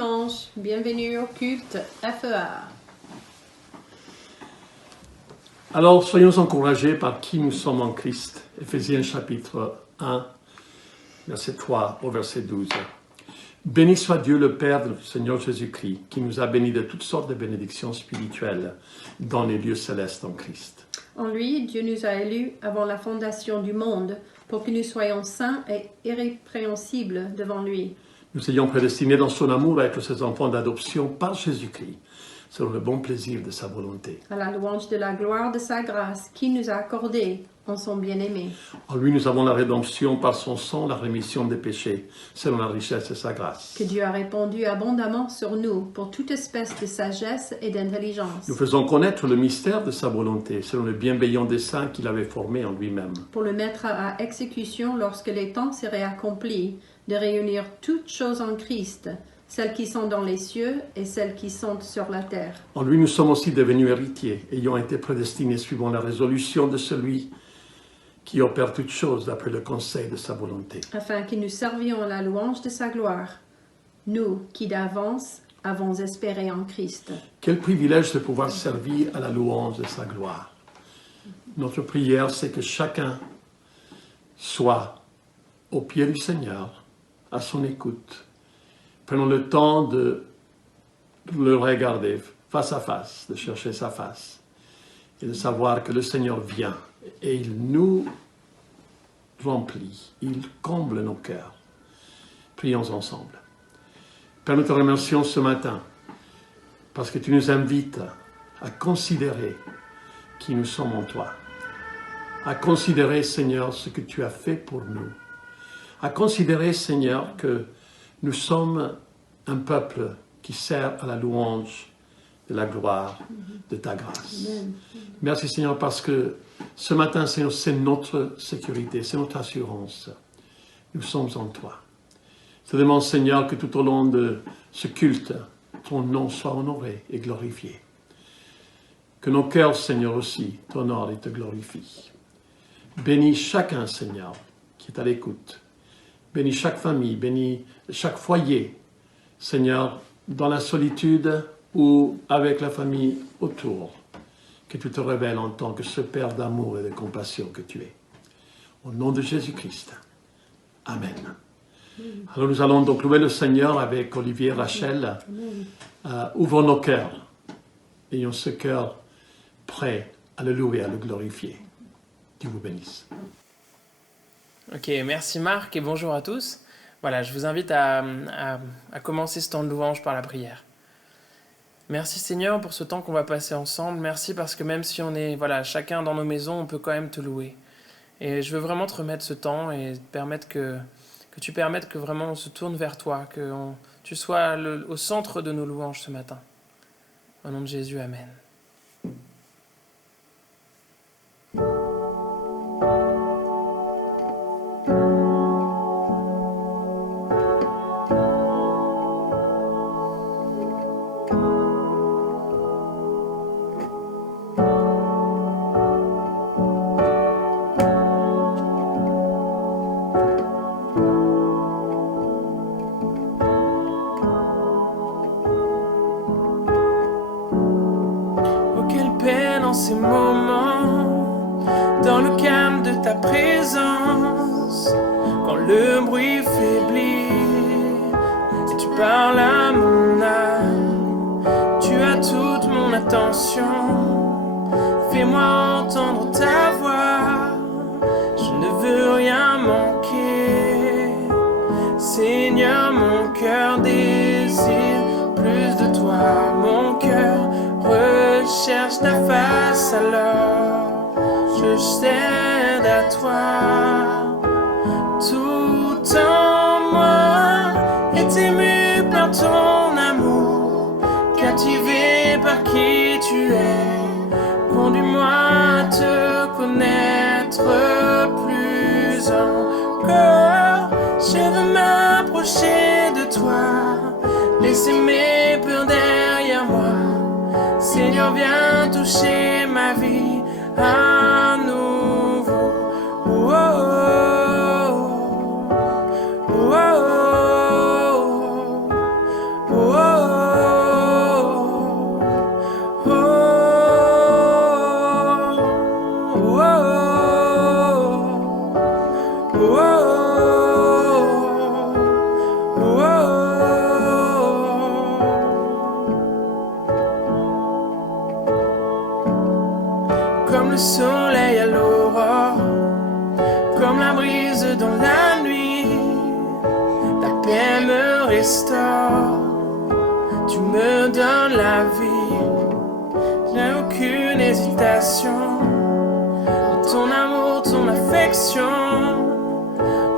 dimanche, bienvenue au culte FEA. Alors soyons encouragés par qui nous sommes en Christ. Éphésiens chapitre 1, verset 3 au verset 12. Béni soit Dieu le Père de notre Seigneur Jésus-Christ, qui nous a bénis de toutes sortes de bénédictions spirituelles dans les lieux célestes en Christ. En lui, Dieu nous a élus avant la fondation du monde pour que nous soyons saints et irrépréhensibles devant lui. Nous ayons prédestinés dans son amour à être ses enfants d'adoption par Jésus-Christ, selon le bon plaisir de sa volonté. À la louange de la gloire de sa grâce, qui nous a accordé en son bien-aimé. En lui, nous avons la rédemption par son sang, la rémission des péchés, selon la richesse de sa grâce. Que Dieu a répandu abondamment sur nous pour toute espèce de sagesse et d'intelligence. Nous faisons connaître le mystère de sa volonté, selon le bienveillant dessein qu'il avait formé en lui-même. Pour le mettre à exécution lorsque les temps seraient accomplis, de réunir toutes choses en Christ, celles qui sont dans les cieux et celles qui sont sur la terre. En lui, nous sommes aussi devenus héritiers, ayant été prédestinés suivant la résolution de celui qui opère toutes choses d'après le conseil de sa volonté. Afin que nous servions à la louange de sa gloire, nous qui d'avance avons espéré en Christ. Quel privilège de pouvoir servir à la louange de sa gloire. Notre prière, c'est que chacun soit au pied du Seigneur, à son écoute. Prenons le temps de le regarder face à face, de chercher sa face et de savoir que le Seigneur vient et il nous remplit, il comble nos cœurs. Prions ensemble. Père, nous te remercions ce matin parce que tu nous invites à considérer qui nous sommes en toi, à considérer, Seigneur, ce que tu as fait pour nous, à considérer, Seigneur, que nous sommes un peuple qui sert à la louange de la gloire de ta grâce. Amen. Merci, Seigneur, parce que ce matin, Seigneur, c'est notre sécurité, c'est notre assurance. Nous sommes en toi. Je te demande, Seigneur, que tout au long de ce culte, ton nom soit honoré et glorifié. Que nos cœurs, Seigneur, aussi t'honorent et te glorifient. Bénis chacun, Seigneur, qui est à l'écoute. Bénis chaque famille, bénis chaque foyer, Seigneur, dans la solitude ou avec la famille autour. Que tu te révèles en tant que ce Père d'amour et de compassion que tu es. Au nom de Jésus-Christ. Amen. Alors nous allons donc louer le Seigneur avec Olivier et Rachel. Ouvrons nos cœurs. Ayons ce cœur prêt à le louer, à le glorifier. Dieu vous bénisse. Ok, merci Marc et bonjour à tous. Voilà, je vous invite à commencer ce temps de louange par la prière. Merci Seigneur pour ce temps qu'on va passer ensemble. Merci parce que même si on est chacun dans nos maisons, on peut quand même te louer. Et je veux vraiment te remettre ce temps et permettre que tu permettes que vraiment on se tourne vers toi, que tu sois au centre de nos louanges ce matin. Au nom de Jésus, Amen. Ces moments, dans le calme de ta présence, quand le bruit faiblit et tu parles à mon âme, tu as toute mon attention, fais-moi entendre ta voix, je ne veux rien manquer, Seigneur, mon cœur désire plus de toi, mon cœur recherche ta face, alors je cède à toi. Tout en moi est ému par ton amour, captivé par qui tu es. Conduis-moi à te connaître plus encore. Je veux m'approcher de toi, laisser mes peurs derrière moi. Seigneur, viens toucher ma vie à nouveau. Oh, oh, oh, oh, oh, oh, Comme le soleil à l'aurore, comme la brise dans la nuit, ta paix me restaure, tu me donnes la vie. J'ai aucune hésitation dans ton amour, ton affection,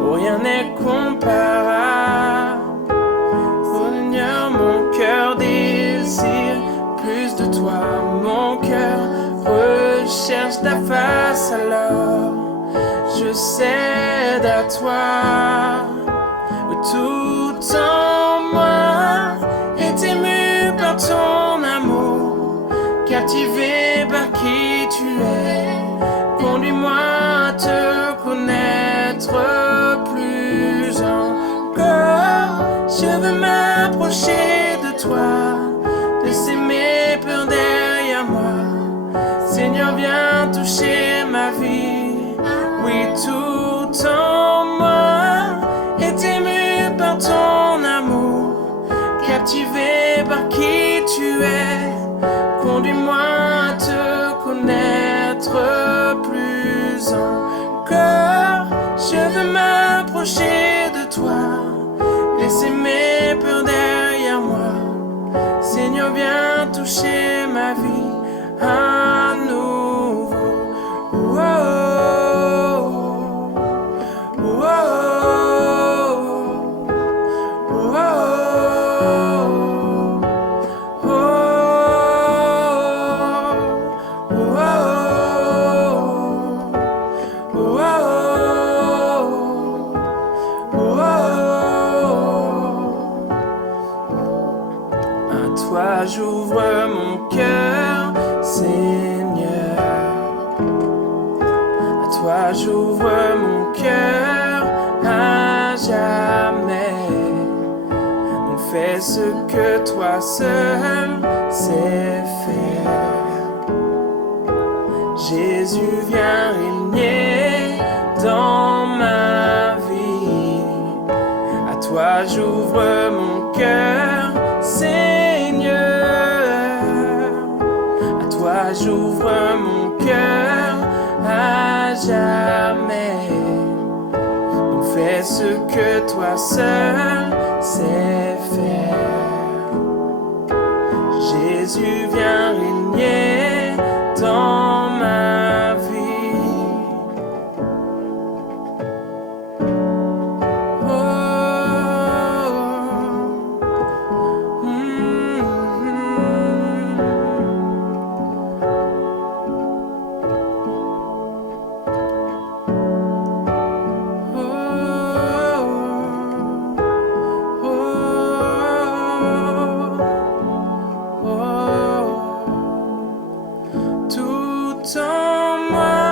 où rien n'est comparable. Oh Seigneur, mon cœur désire plus de toi, mon cœur recherche ta face, alors je cède à toi. Tout en moi est ému par ton amour, captivé par qui tu es. Conduis-moi à te connaître plus encore. Je veux m'approcher de toi, laisser mes peurs derrière moi. Seigneur, viens toucher ma vie. Oui, tout en moi est ému par ton amour, captivé par qui tu es. Conduis-moi à te connaître plus encore. Je veux m'approcher de toi, laisser mes peurs derrière moi. Seigneur, viens toucher ma vie à nouveau. Oh, oh, oh, oh, à toi j'ouvre mon cœur, Seigneur. À toi j'ouvre mon cœur à jamais. Donc fais ce que toi seul sais faire. Jésus, viens régner dans ma vie. À toi j'ouvre mon cœur, Seigneur. À toi j'ouvre mon cœur à jamais. Donc fais ce que toi seul sais faire. Jésus, viens régner dans ma vie. Tout en moi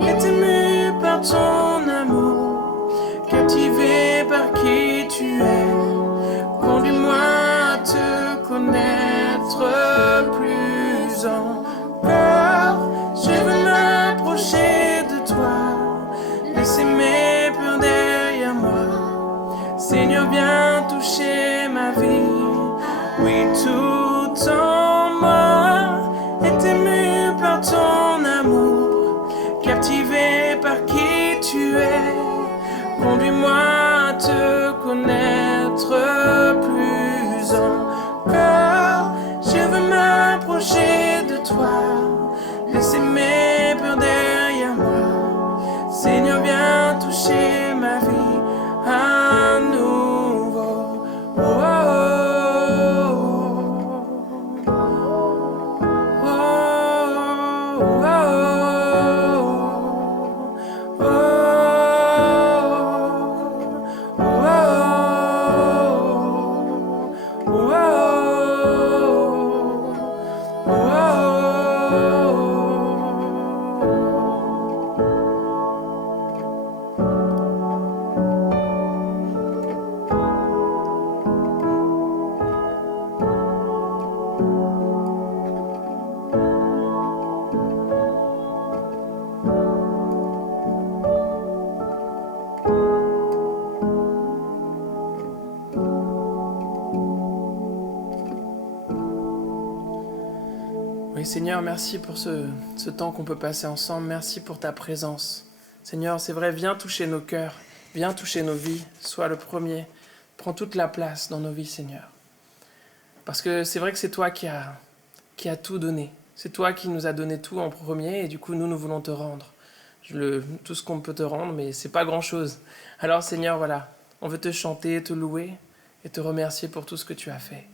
est ému par ton amour, captivé par qui tu es. Conduis-moi à te connaître plus encore. Je veux m'approcher de toi, laisser mes peurs derrière moi. Seigneur, viens toucher ma vie. Oui, tout en moi est ému par ton amour, captivé par qui tu es. Conduis-moi à te connaître plus encore. Je veux m'approcher de toi, laisser mes peurs derrière moi. Seigneur, viens toucher ma vie à nouveau. Oh, oh, oh, oh, oh, oh, oh, oh. Seigneur, merci pour ce temps qu'on peut passer ensemble. Merci pour ta présence. Seigneur, c'est vrai, viens toucher nos cœurs, viens toucher nos vies. Sois le premier. Prends toute la place dans nos vies, Seigneur. Parce que c'est vrai que c'est toi qui as tout donné. C'est toi qui nous as donné tout en premier et du coup, nous voulons te rendre. Tout ce qu'on peut te rendre, mais c'est pas grand-chose. Alors, Seigneur, voilà, on veut te chanter, te louer et te remercier pour tout ce que tu as fait.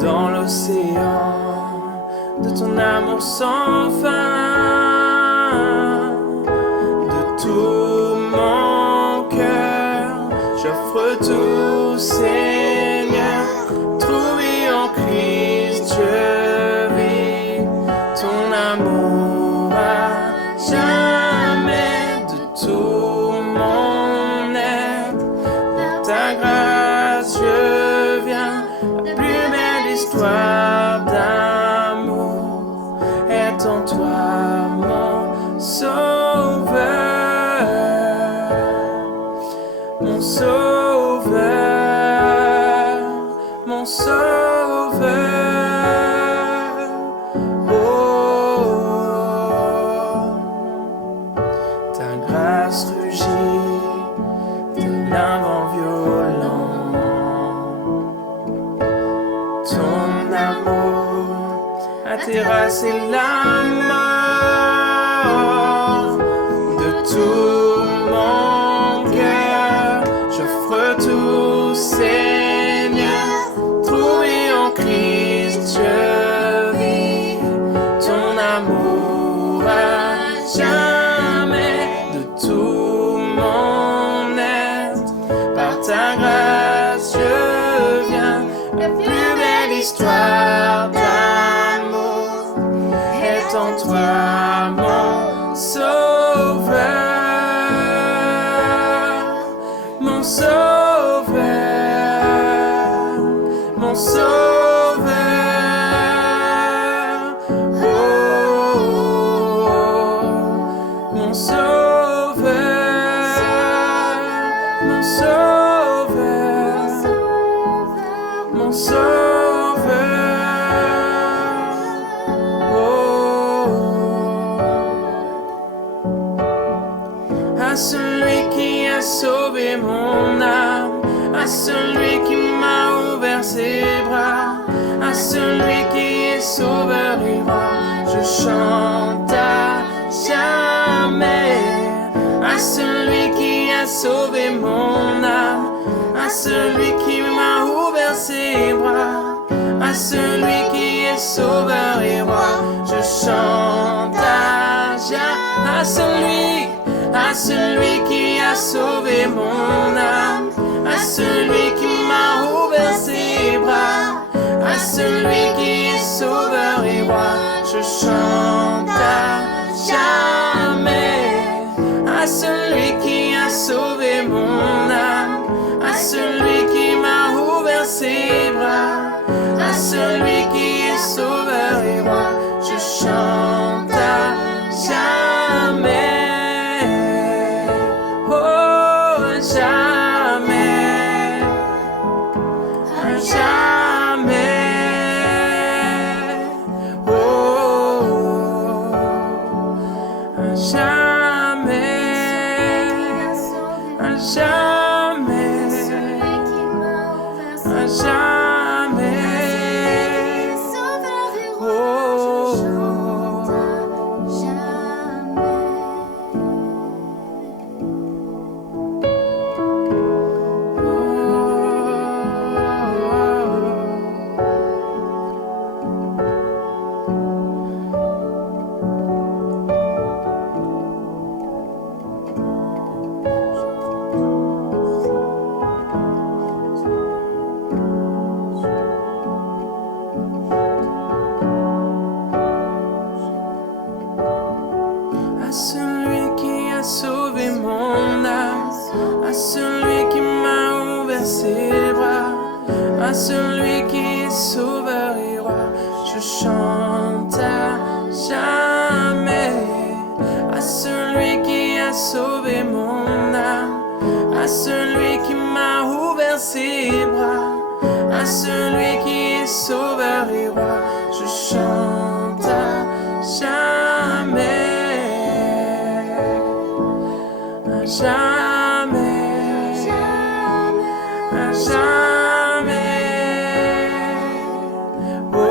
Dans l'océan de ton amour sans fin, de tout mon cœur, j'offre tout, Seigneur, trouvé en Christ, je vis ton amour à jamais, de tout mon être, de ta grâce, je viens. Histoire d'amour est en toi mon sauveur, mon sauveur, mon sauveur. Oh, ta grâce rugit de un vent violent. Ton amour a terrassé la mort de tout mon cœur. J'offre tout, Seigneur, trouvé en Christ, je vis ton amour à jamais, de tout mon être. Par ta grâce, je viens. La plus belle histoire d'amour est en toi, mon sauveur, mon sauveur, mon sauveur. Oh, mon sauveur, mon sauveur. Mon sauveur, oh, à celui qui a sauvé mon âme, à celui qui m'a ouvert ses bras, à celui qui est sauveur et roi, je chante à jamais, à celui qui a sauvé mon âme, à celui qui m'a ouvert ses bras, à celui qui est sauveur et roi, je chante à celui qui a sauvé mon âme, à celui qui m'a ouvert ses bras, à celui qui est sauveur et roi, je chante à jamais, à celui qui a sauvé mon âme, à celui qui m'a ouvert ses bras, à celui qui est sauveur et roi, je chante à jamais, oh, à jamais, à jamais, oh, à jamais, à jamais. À jamais, à celui qui est sauveur et roi. Je chante à jamais à celui qui a sauvé mon âme, à celui qui m'a ouvert ses bras, à celui qui est sauveur et roi. Je chante à jamais, à jamais, à jamais. Oh,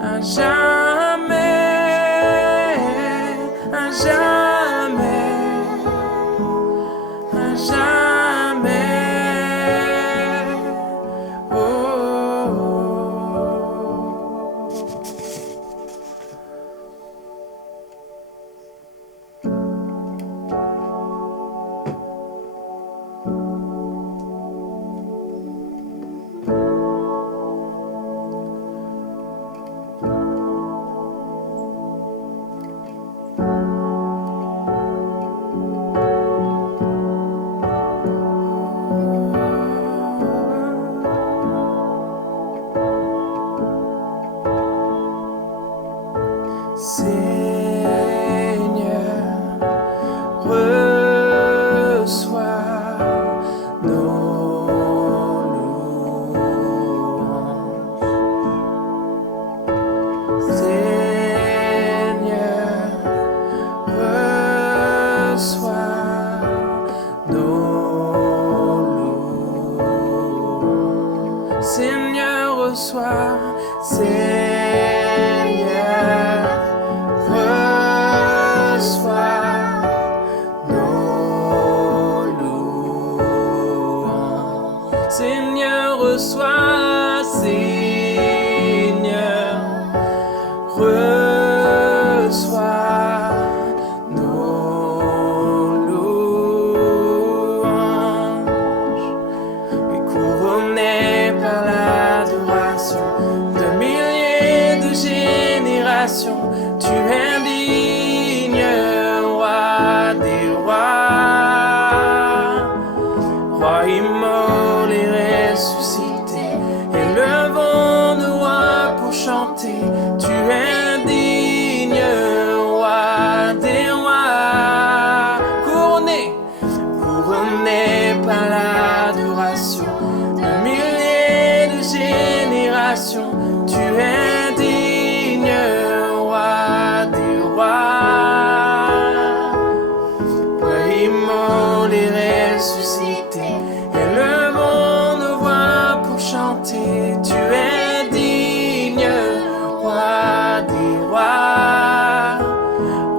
à jamais, à jamais, à jamais. Oh. Seigneur, reçois nos louanges. Seigneur, reçois nos louanges. Seigneur, reçois, Seigneur, reçois nos louanges. Seigneur, reçois, Seigneur, reçois nos louanges. Et couronné par l'adoration de milliers de générations, tu es digne, roi des rois, roi immolé, ressuscité, élevons-nous pour chanter. Tu es digne, roi des rois, couronné par l'adoration de milliers de générations. Tu es digne, roi des rois, roi immolé, ressuscité, élevons nos voix pour chanter. Tu es digne, roi des rois,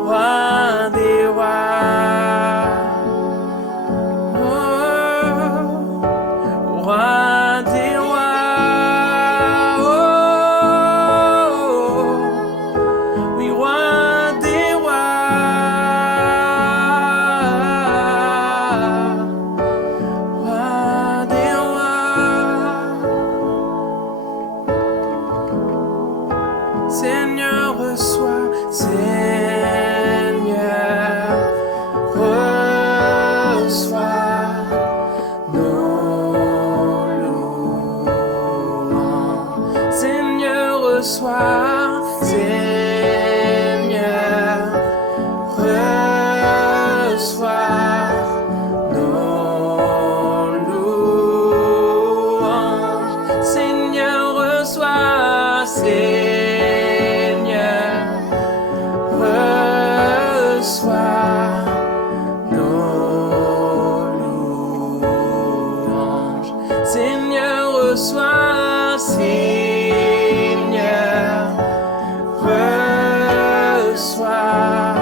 roi des rois, oh, roi des rois, oh, oui, roi des rois, roi des rois. Seigneur, reçois, Seigneur, reçois nos louanges. Seigneur, reçois, Seigneur, reçois nos louanges. Seigneur, reçois, Seigneur, reçois nos louanges. Seigneur, reçois, Seigneur, reçois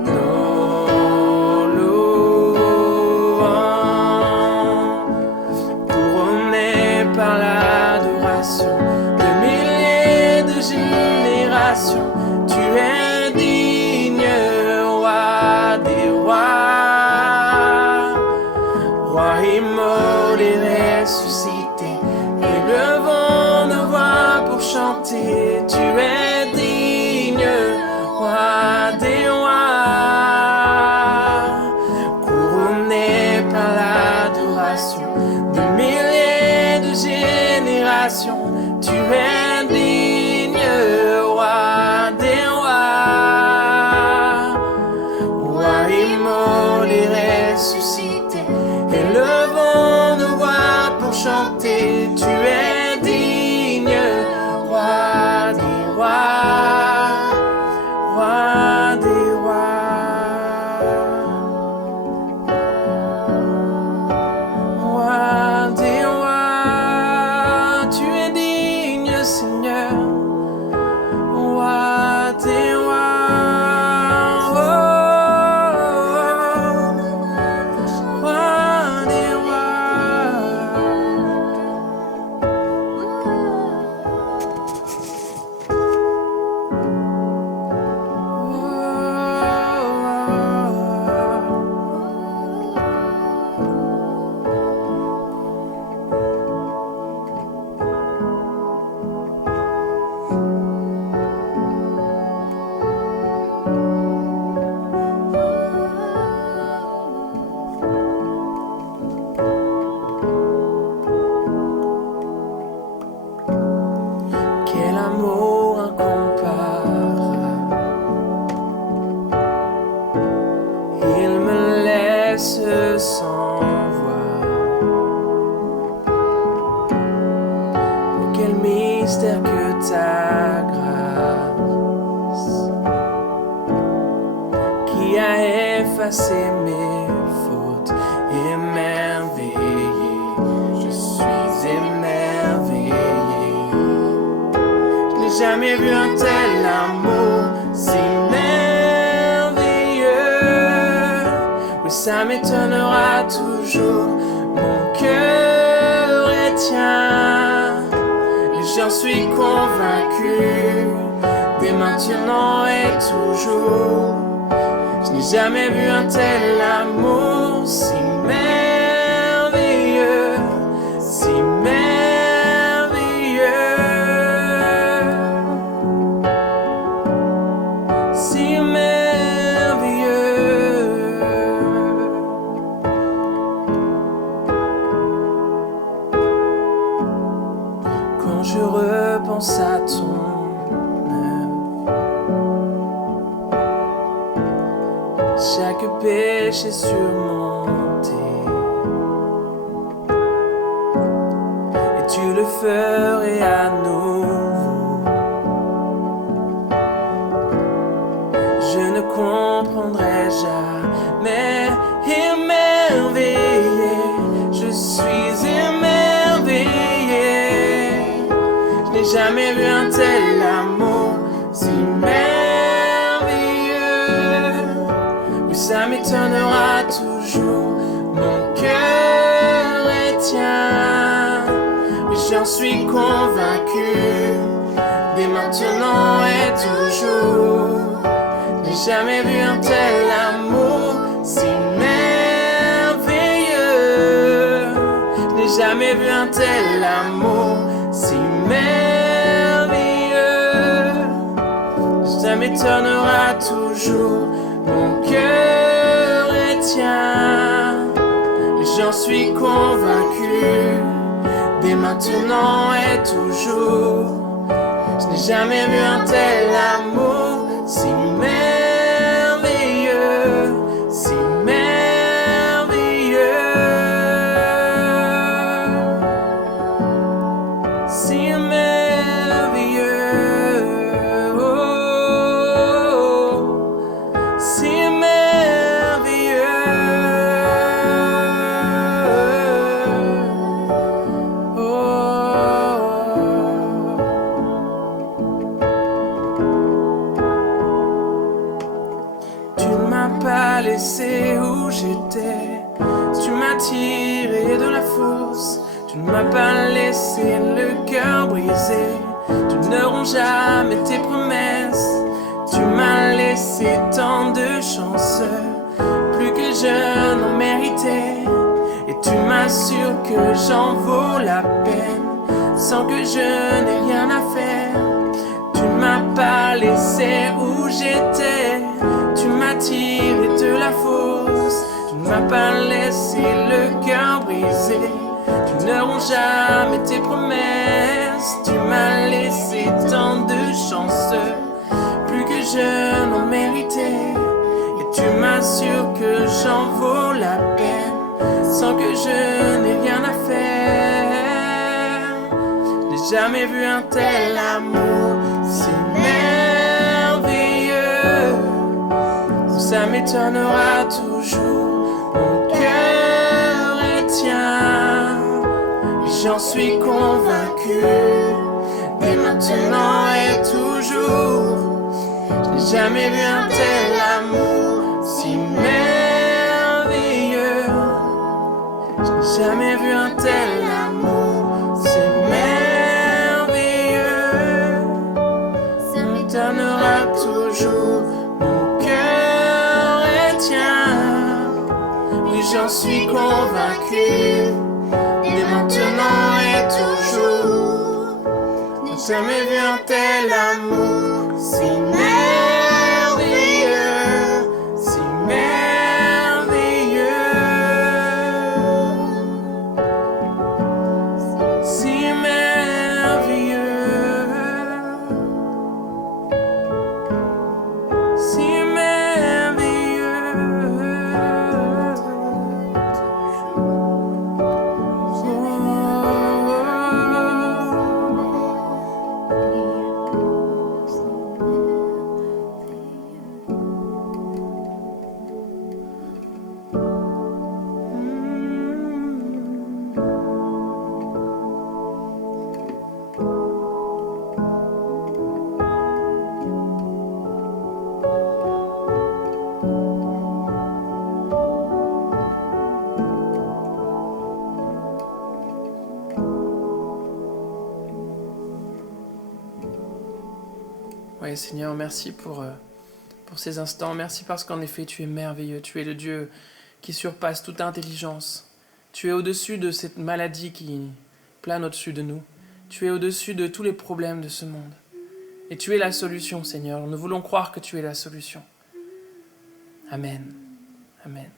nos louanges. Couronné par l'adoration de milliers de générations, tu es digne, roi des rois, roi immolé, ressuscité, élevons nos voix pour chanter. Tu es digne, roi des rois, couronné par l'adoration l'adoration. Tu es digne, roi des rois. Roi immolé, ressuscité, élevons nos voix pour chanter. Tu es digne, roi des rois, roi des rois, roi des rois. Tu es digne, Seigneur, roi des rois. Quel amour incomparable, il me laisse sans voix. Oh, quel mystère que ta grâce, qui a effacé mes fautes, émerveillé, je suis émerveillé. Jamais vu un tel amour si merveilleux. Oui, ça m'étonnera toujours. Mon cœur est tien, et j'en suis convaincu. Dès maintenant et toujours, je n'ai jamais vu un tel amour si merveilleux, si merveilleux. Quand je repense à ton œuvre, chaque péché surmonté, et tu le ferais à nouveau. Je ne comprendrai jamais, émerveillé, je suis émerveillé. Je n'ai jamais vu un tel amour si merveilleux. Oui, ça m'étonnera toujours. Mon cœur est tien, oui, j'en suis convaincu. Dès maintenant et toujours, je n'ai jamais vu un tel amour si merveilleux. Je n'ai jamais vu un tel amour si merveilleux. Ça m'étonnera toujours. Mon cœur est tien, et j'en suis convaincu. Dès maintenant et toujours, je n'ai jamais vu un tel amour si merveilleux, si merveilleux, si merveilleux, oh, si merveilleux, oh. Tu ne m'as pas laissé où j'étais, tu m'as tiré de la fosse, tu ne m'as pas laissé le cœur brisé, tu ne romps jamais tes promesses, tu m'as laissé tant de chance, plus que je n'en méritais, et tu m'assures que j'en vaux la peine, sans que je n'ai rien à faire. Tu ne m'as pas laissé où j'étais, tu m'as tiré de la fosse, tu ne m'as pas laissé le cœur brisé, Tu ne romps jamais tes promesses. Tu m'as laissé tant de chance, plus que je n'en méritais. Et tu m'assures que j'en vaux la peine, sans que je n'ai rien à faire. J'ai jamais vu un tel amour si merveilleux. Ça m'étonnera toujours, mon cœur est tien. J'en suis convaincu, dès maintenant et toujours. J'ai jamais vu un tel amour si merveilleux. J'ai jamais vu un tel amour si merveilleux. Ça m'étonnera toujours, mon cœur est tien. Oui, j'en suis convaincu, dès maintenant et toujours. J'ai jamais vu un tel amour si merveilleux, si merveilleux, si merveilleux, si Oui, Seigneur, merci pour ces instants. Merci parce qu'en effet, tu es merveilleux. Tu es le Dieu qui surpasse toute intelligence. Tu es au-dessus de cette maladie qui plane au-dessus de nous. Tu es au-dessus de tous les problèmes de ce monde. Et tu es la solution, Seigneur. Nous voulons croire que tu es la solution. Amen. Amen.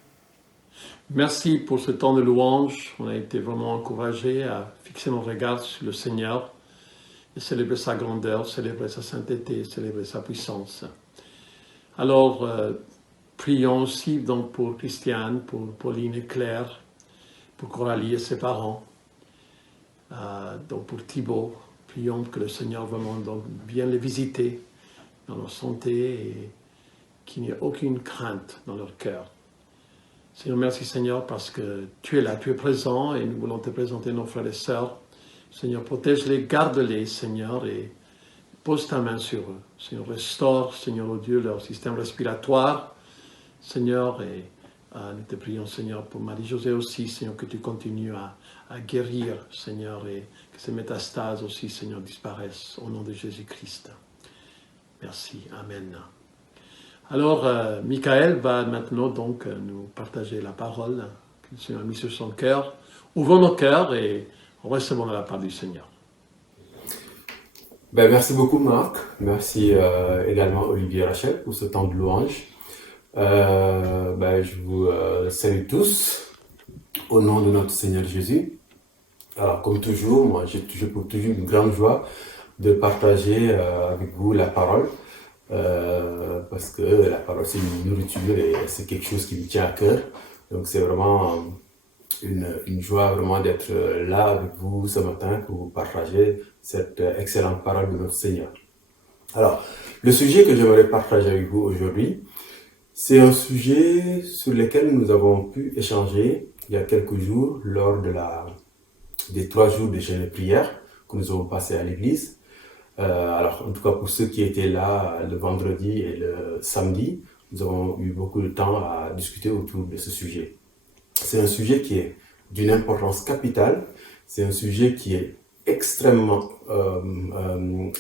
Merci pour ce temps de louange. On a été vraiment encouragés à fixer nos regards sur le Seigneur et célébrer sa grandeur, célébrer sa sainteté, célébrer sa puissance. Alors, prions aussi donc pour Christiane, pour Pauline et Claire, pour Coralie et ses parents, donc pour Thibaut. Prions que le Seigneur vraiment donc vienne les visiter dans leur santé et qu'il n'y ait aucune crainte dans leur cœur. Seigneur, merci Seigneur parce que tu es là, tu es présent et nous voulons te présenter nos frères et sœurs. Seigneur, protège-les, garde-les, Seigneur, et pose ta main sur eux. Seigneur, restaure, Seigneur, oh Dieu, leur système respiratoire. Seigneur, et nous te prions, Seigneur, pour Marie-Josée aussi, Seigneur, que tu continues à guérir, Seigneur, et que ces métastases aussi, Seigneur, disparaissent au nom de Jésus-Christ. Merci. Amen. Alors, Michael va maintenant donc nous partager la parole que le Seigneur a mis sur son cœur. Ouvrons nos cœurs et recevons la part du Seigneur. Merci beaucoup Marc, merci également Olivier et Rachel pour ce temps de louange. Je vous salue tous au nom de notre Seigneur Jésus. Alors comme toujours, moi j'ai toujours une grande joie de partager avec vous la parole parce que la parole c'est une nourriture et c'est quelque chose qui me tient à cœur. Donc c'est vraiment une joie vraiment d'être là avec vous ce matin pour partager cette excellente parole de notre Seigneur. Alors, le sujet que j'aimerais partager avec vous aujourd'hui, c'est un sujet sur lequel nous avons pu échanger il y a quelques jours lors des 3 jours de jeûne et prière que nous avons passé à l'église. Alors, en tout cas pour ceux qui étaient là le vendredi et le samedi, nous avons eu beaucoup de temps à discuter autour de ce sujet. C'est un sujet qui est d'une importance capitale, c'est un sujet qui est extrêmement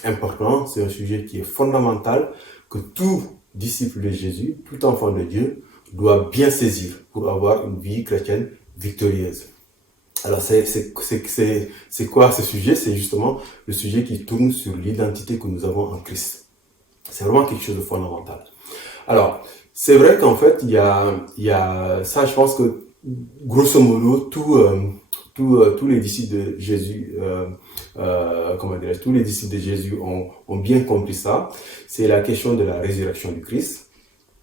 important, c'est un sujet qui est fondamental, que tout disciple de Jésus, tout enfant de Dieu, doit bien saisir pour avoir une vie chrétienne victorieuse. Alors c'est quoi ce sujet? C'est justement le sujet qui tourne sur l'identité que nous avons en Christ. C'est vraiment quelque chose de fondamental. Alors, c'est vrai qu'en fait, il y a ça, je pense que grosso modo, tous les disciples de Jésus, tous les disciples de Jésus ont bien compris ça. C'est la question de la résurrection du Christ.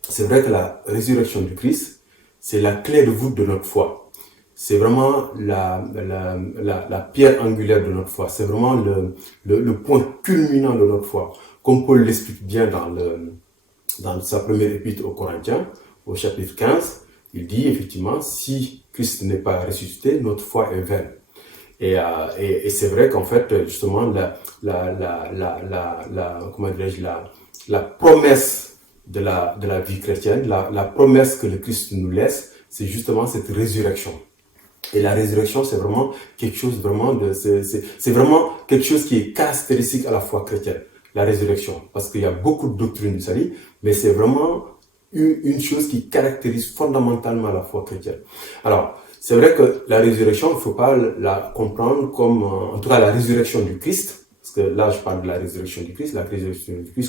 C'est vrai que la résurrection du Christ, c'est la clé de voûte de notre foi. C'est vraiment la pierre angulaire de notre foi. C'est vraiment le point culminant de notre foi. Comme Paul l'explique bien dans sa première épître aux Corinthiens, au chapitre 15, il dit effectivement, si Christ n'est pas ressuscité, notre foi est vaine. Et c'est vrai qu'en fait, justement, la promesse de la vie chrétienne, la promesse que le Christ nous laisse, c'est justement cette résurrection. Et la résurrection, c'est vraiment quelque chose c'est vraiment quelque chose qui est caractéristique à la foi chrétienne, la résurrection. Parce qu'il y a beaucoup de doctrines du salut, mais c'est vraiment une chose qui caractérise fondamentalement la foi chrétienne. Alors, c'est vrai que la résurrection, il ne faut pas la comprendre comme, en tout cas, la résurrection du Christ, parce que là, je parle de la résurrection du Christ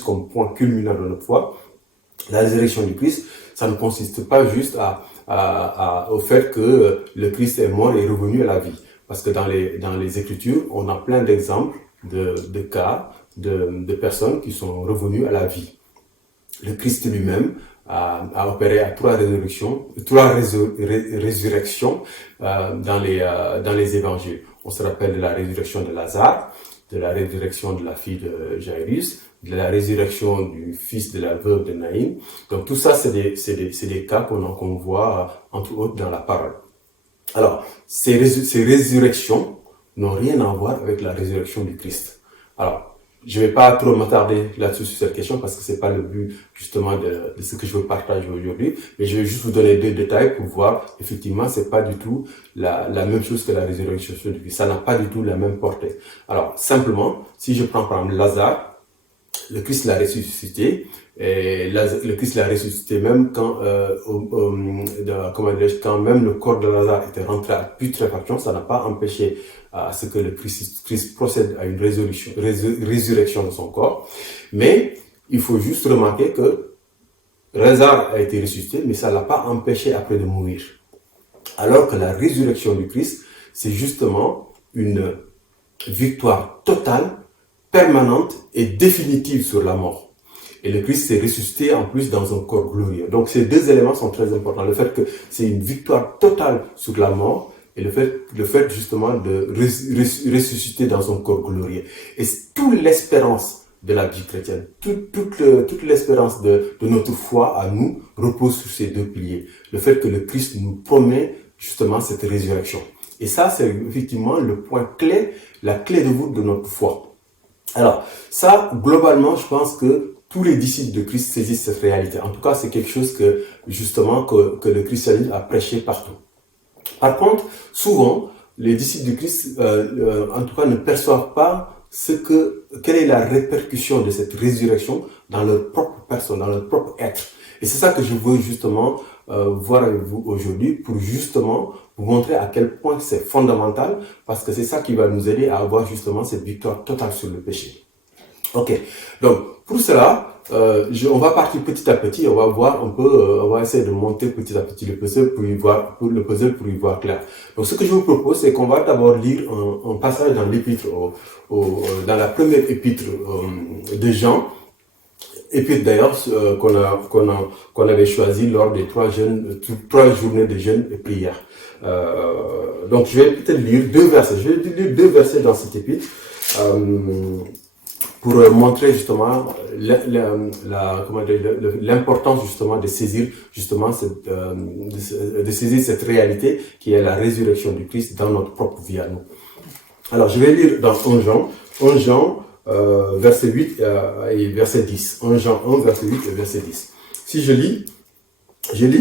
comme point culminant de notre foi. La résurrection du Christ, ça ne consiste pas juste au fait que le Christ est mort et est revenu à la vie. Parce que dans les Écritures, on a plein d'exemples de cas de personnes qui sont revenues à la vie. Le Christ lui-même a opéré à trois résurrections dans les évangiles. On se rappelle de la résurrection de Lazare, de la résurrection de la fille de Jairus, de la résurrection du fils de la veuve de Naïm. Donc tout ça, c'est des cas qu'on voit entre autres dans la parole. Alors, ces résurrections n'ont rien à voir avec la résurrection du Christ. Alors, je ne vais pas trop m'attarder là-dessus sur cette question parce que c'est pas le but justement de ce que je veux partager aujourd'hui, mais je vais juste vous donner 2 détails pour voir effectivement c'est pas du tout la même chose que la résurrection du Christ. Ça n'a pas du tout la même portée. Alors simplement, si je prends par exemple Lazare, le Christ l'a ressuscité et le Christ l'a ressuscité même quand quand même le corps de Lazare était rentré à putréfaction, ça n'a pas empêché à ce que le Christ procède à une résurrection de son corps. Mais il faut juste remarquer que Lazare a été ressuscité, mais ça ne l'a pas empêché après de mourir. Alors que la résurrection du Christ, c'est justement une victoire totale, permanente et définitive sur la mort. Et le Christ s'est ressuscité en plus dans un corps glorieux. Donc ces 2 éléments sont très importants. Le fait que c'est une victoire totale sur la mort et le fait justement de ressusciter dans un corps glorieux. Et toute l'espérance de la vie chrétienne, toute l'espérance de notre foi à nous repose sur ces 2 piliers. Le fait que le Christ nous promet justement cette résurrection. Et ça, c'est effectivement le point clé, la clé de voûte de notre foi. Alors, ça, globalement, je pense que tous les disciples de Christ saisissent cette réalité. En tout cas, c'est quelque chose que, justement, que le christianisme a prêché partout. Par contre, souvent, les disciples du Christ, en tout cas, ne perçoivent pas quelle est la répercussion de cette résurrection dans leur propre personne, dans leur propre être. Et c'est ça que je veux justement voir avec vous aujourd'hui pour justement vous montrer à quel point c'est fondamental parce que c'est ça qui va nous aider à avoir justement cette victoire totale sur le péché. Ok, donc pour cela, on va partir petit à petit, on va voir un peu, on va essayer de monter petit à petit le puzzle pour y voir clair. Donc ce que je vous propose, c'est qu'on va d'abord lire un passage dans l'épître, dans la première épître de Jean. Épître d'ailleurs qu'on avait choisi lors des 3 journées de jeûne et prière. Donc je vais peut-être lire 2 versets. Je vais lire 2 versets dans cette épître pour montrer justement l'importance justement de saisir justement cette réalité qui est la résurrection du Christ dans notre propre vie à nous. Alors je vais lire dans 1 Jean verset 8 et verset 10. 1 Jean 1, verset 8 et verset 10. Si je lis,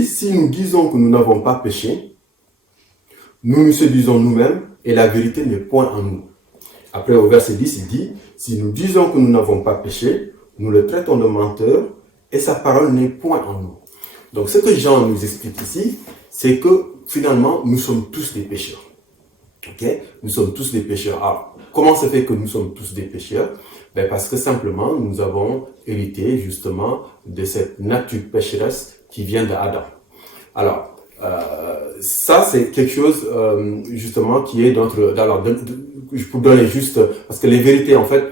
si nous disons que nous n'avons pas péché, nous nous séduisons nous-mêmes et la vérité n'est point en nous. Après, au verset 10, il dit, si nous disons que nous n'avons pas péché, nous le traitons de menteur et sa parole n'est point en nous. Donc, ce que Jean nous explique ici, c'est que finalement, nous sommes tous des pécheurs. Ok? Nous sommes tous des pécheurs. Alors, comment ça fait que nous sommes tous des pécheurs? Ben parce que simplement, nous avons hérité justement de cette nature pécheresse qui vient d'Adam. Alors, Ça, c'est quelque chose justement qui est pour donner juste, parce que les vérités, en fait,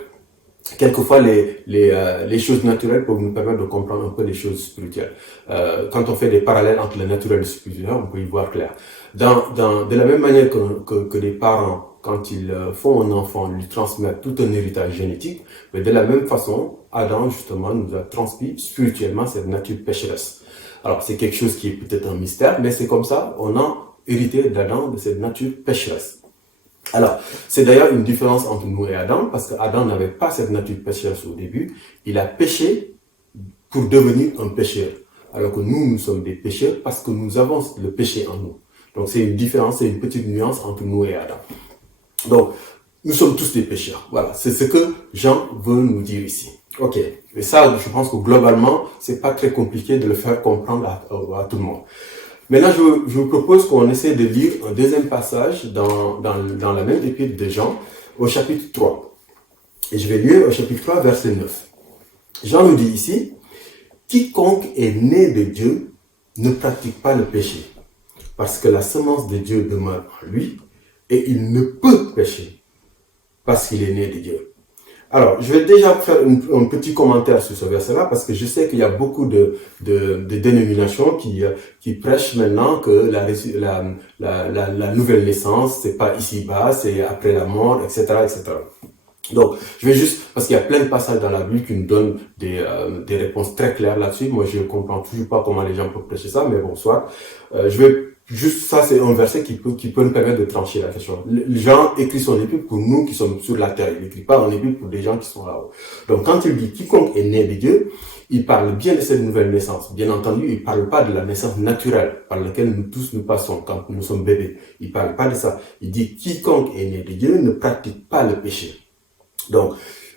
quelquefois les choses naturelles peuvent nous permettre de comprendre un peu les choses spirituelles. Quand on fait des parallèles entre le naturel et le spirituel, on peut y voir clair. De la même manière que les parents, quand ils font un enfant, lui transmettent tout un héritage génétique, mais de la même façon, Adam justement nous a transmis spirituellement cette nature pécheresse. Alors c'est quelque chose qui est peut-être un mystère, mais c'est comme ça, on a hérité d'Adam de cette nature pécheresse. Alors, c'est d'ailleurs une différence entre nous et Adam, parce qu'Adam n'avait pas cette nature pécheresse au début. Il a péché pour devenir un pécheur. Alors que nous sommes des pécheurs parce que nous avons le péché en nous. Donc, c'est une différence, c'est une petite nuance entre nous et Adam. Donc, nous sommes tous des pécheurs. Voilà, c'est ce que Jean veut nous dire ici. Ok, et ça, je pense que globalement, c'est pas très compliqué de le faire comprendre à tout le monde. Maintenant, je vous propose qu'on essaie de lire un deuxième passage dans la même épître de Jean, au chapitre 3. Et je vais lire au chapitre 3, verset 9. Jean nous dit ici, « Quiconque est né de Dieu ne pratique pas le péché, parce que la semence de Dieu demeure en lui, et il ne peut pécher, parce qu'il est né de Dieu. » Alors, je vais déjà faire un petit commentaire sur ce verset-là, parce que je sais qu'il y a beaucoup de dénominations qui prêchent maintenant que la nouvelle naissance, c'est pas ici-bas, c'est après la mort, etc., etc. Donc, je vais juste, parce qu'il y a plein de passages dans la Bible qui nous donnent des réponses très claires là-dessus. Moi, je comprends toujours pas comment les gens peuvent prêcher ça, mais bon, soit. Je vais juste, ça, c'est un verset qui peut nous permettre de trancher la question. Jean écrit son épître pour nous qui sommes sur la terre. Il n'écrit pas un épître pour des gens qui sont là-haut. Donc, quand il dit quiconque est né de Dieu, il parle bien de cette nouvelle naissance. Bien entendu, il parle pas de la naissance naturelle par laquelle nous tous nous passons quand nous sommes bébés. Il parle pas de ça. Il dit quiconque est né de Dieu ne pratique pas le péché. Donc,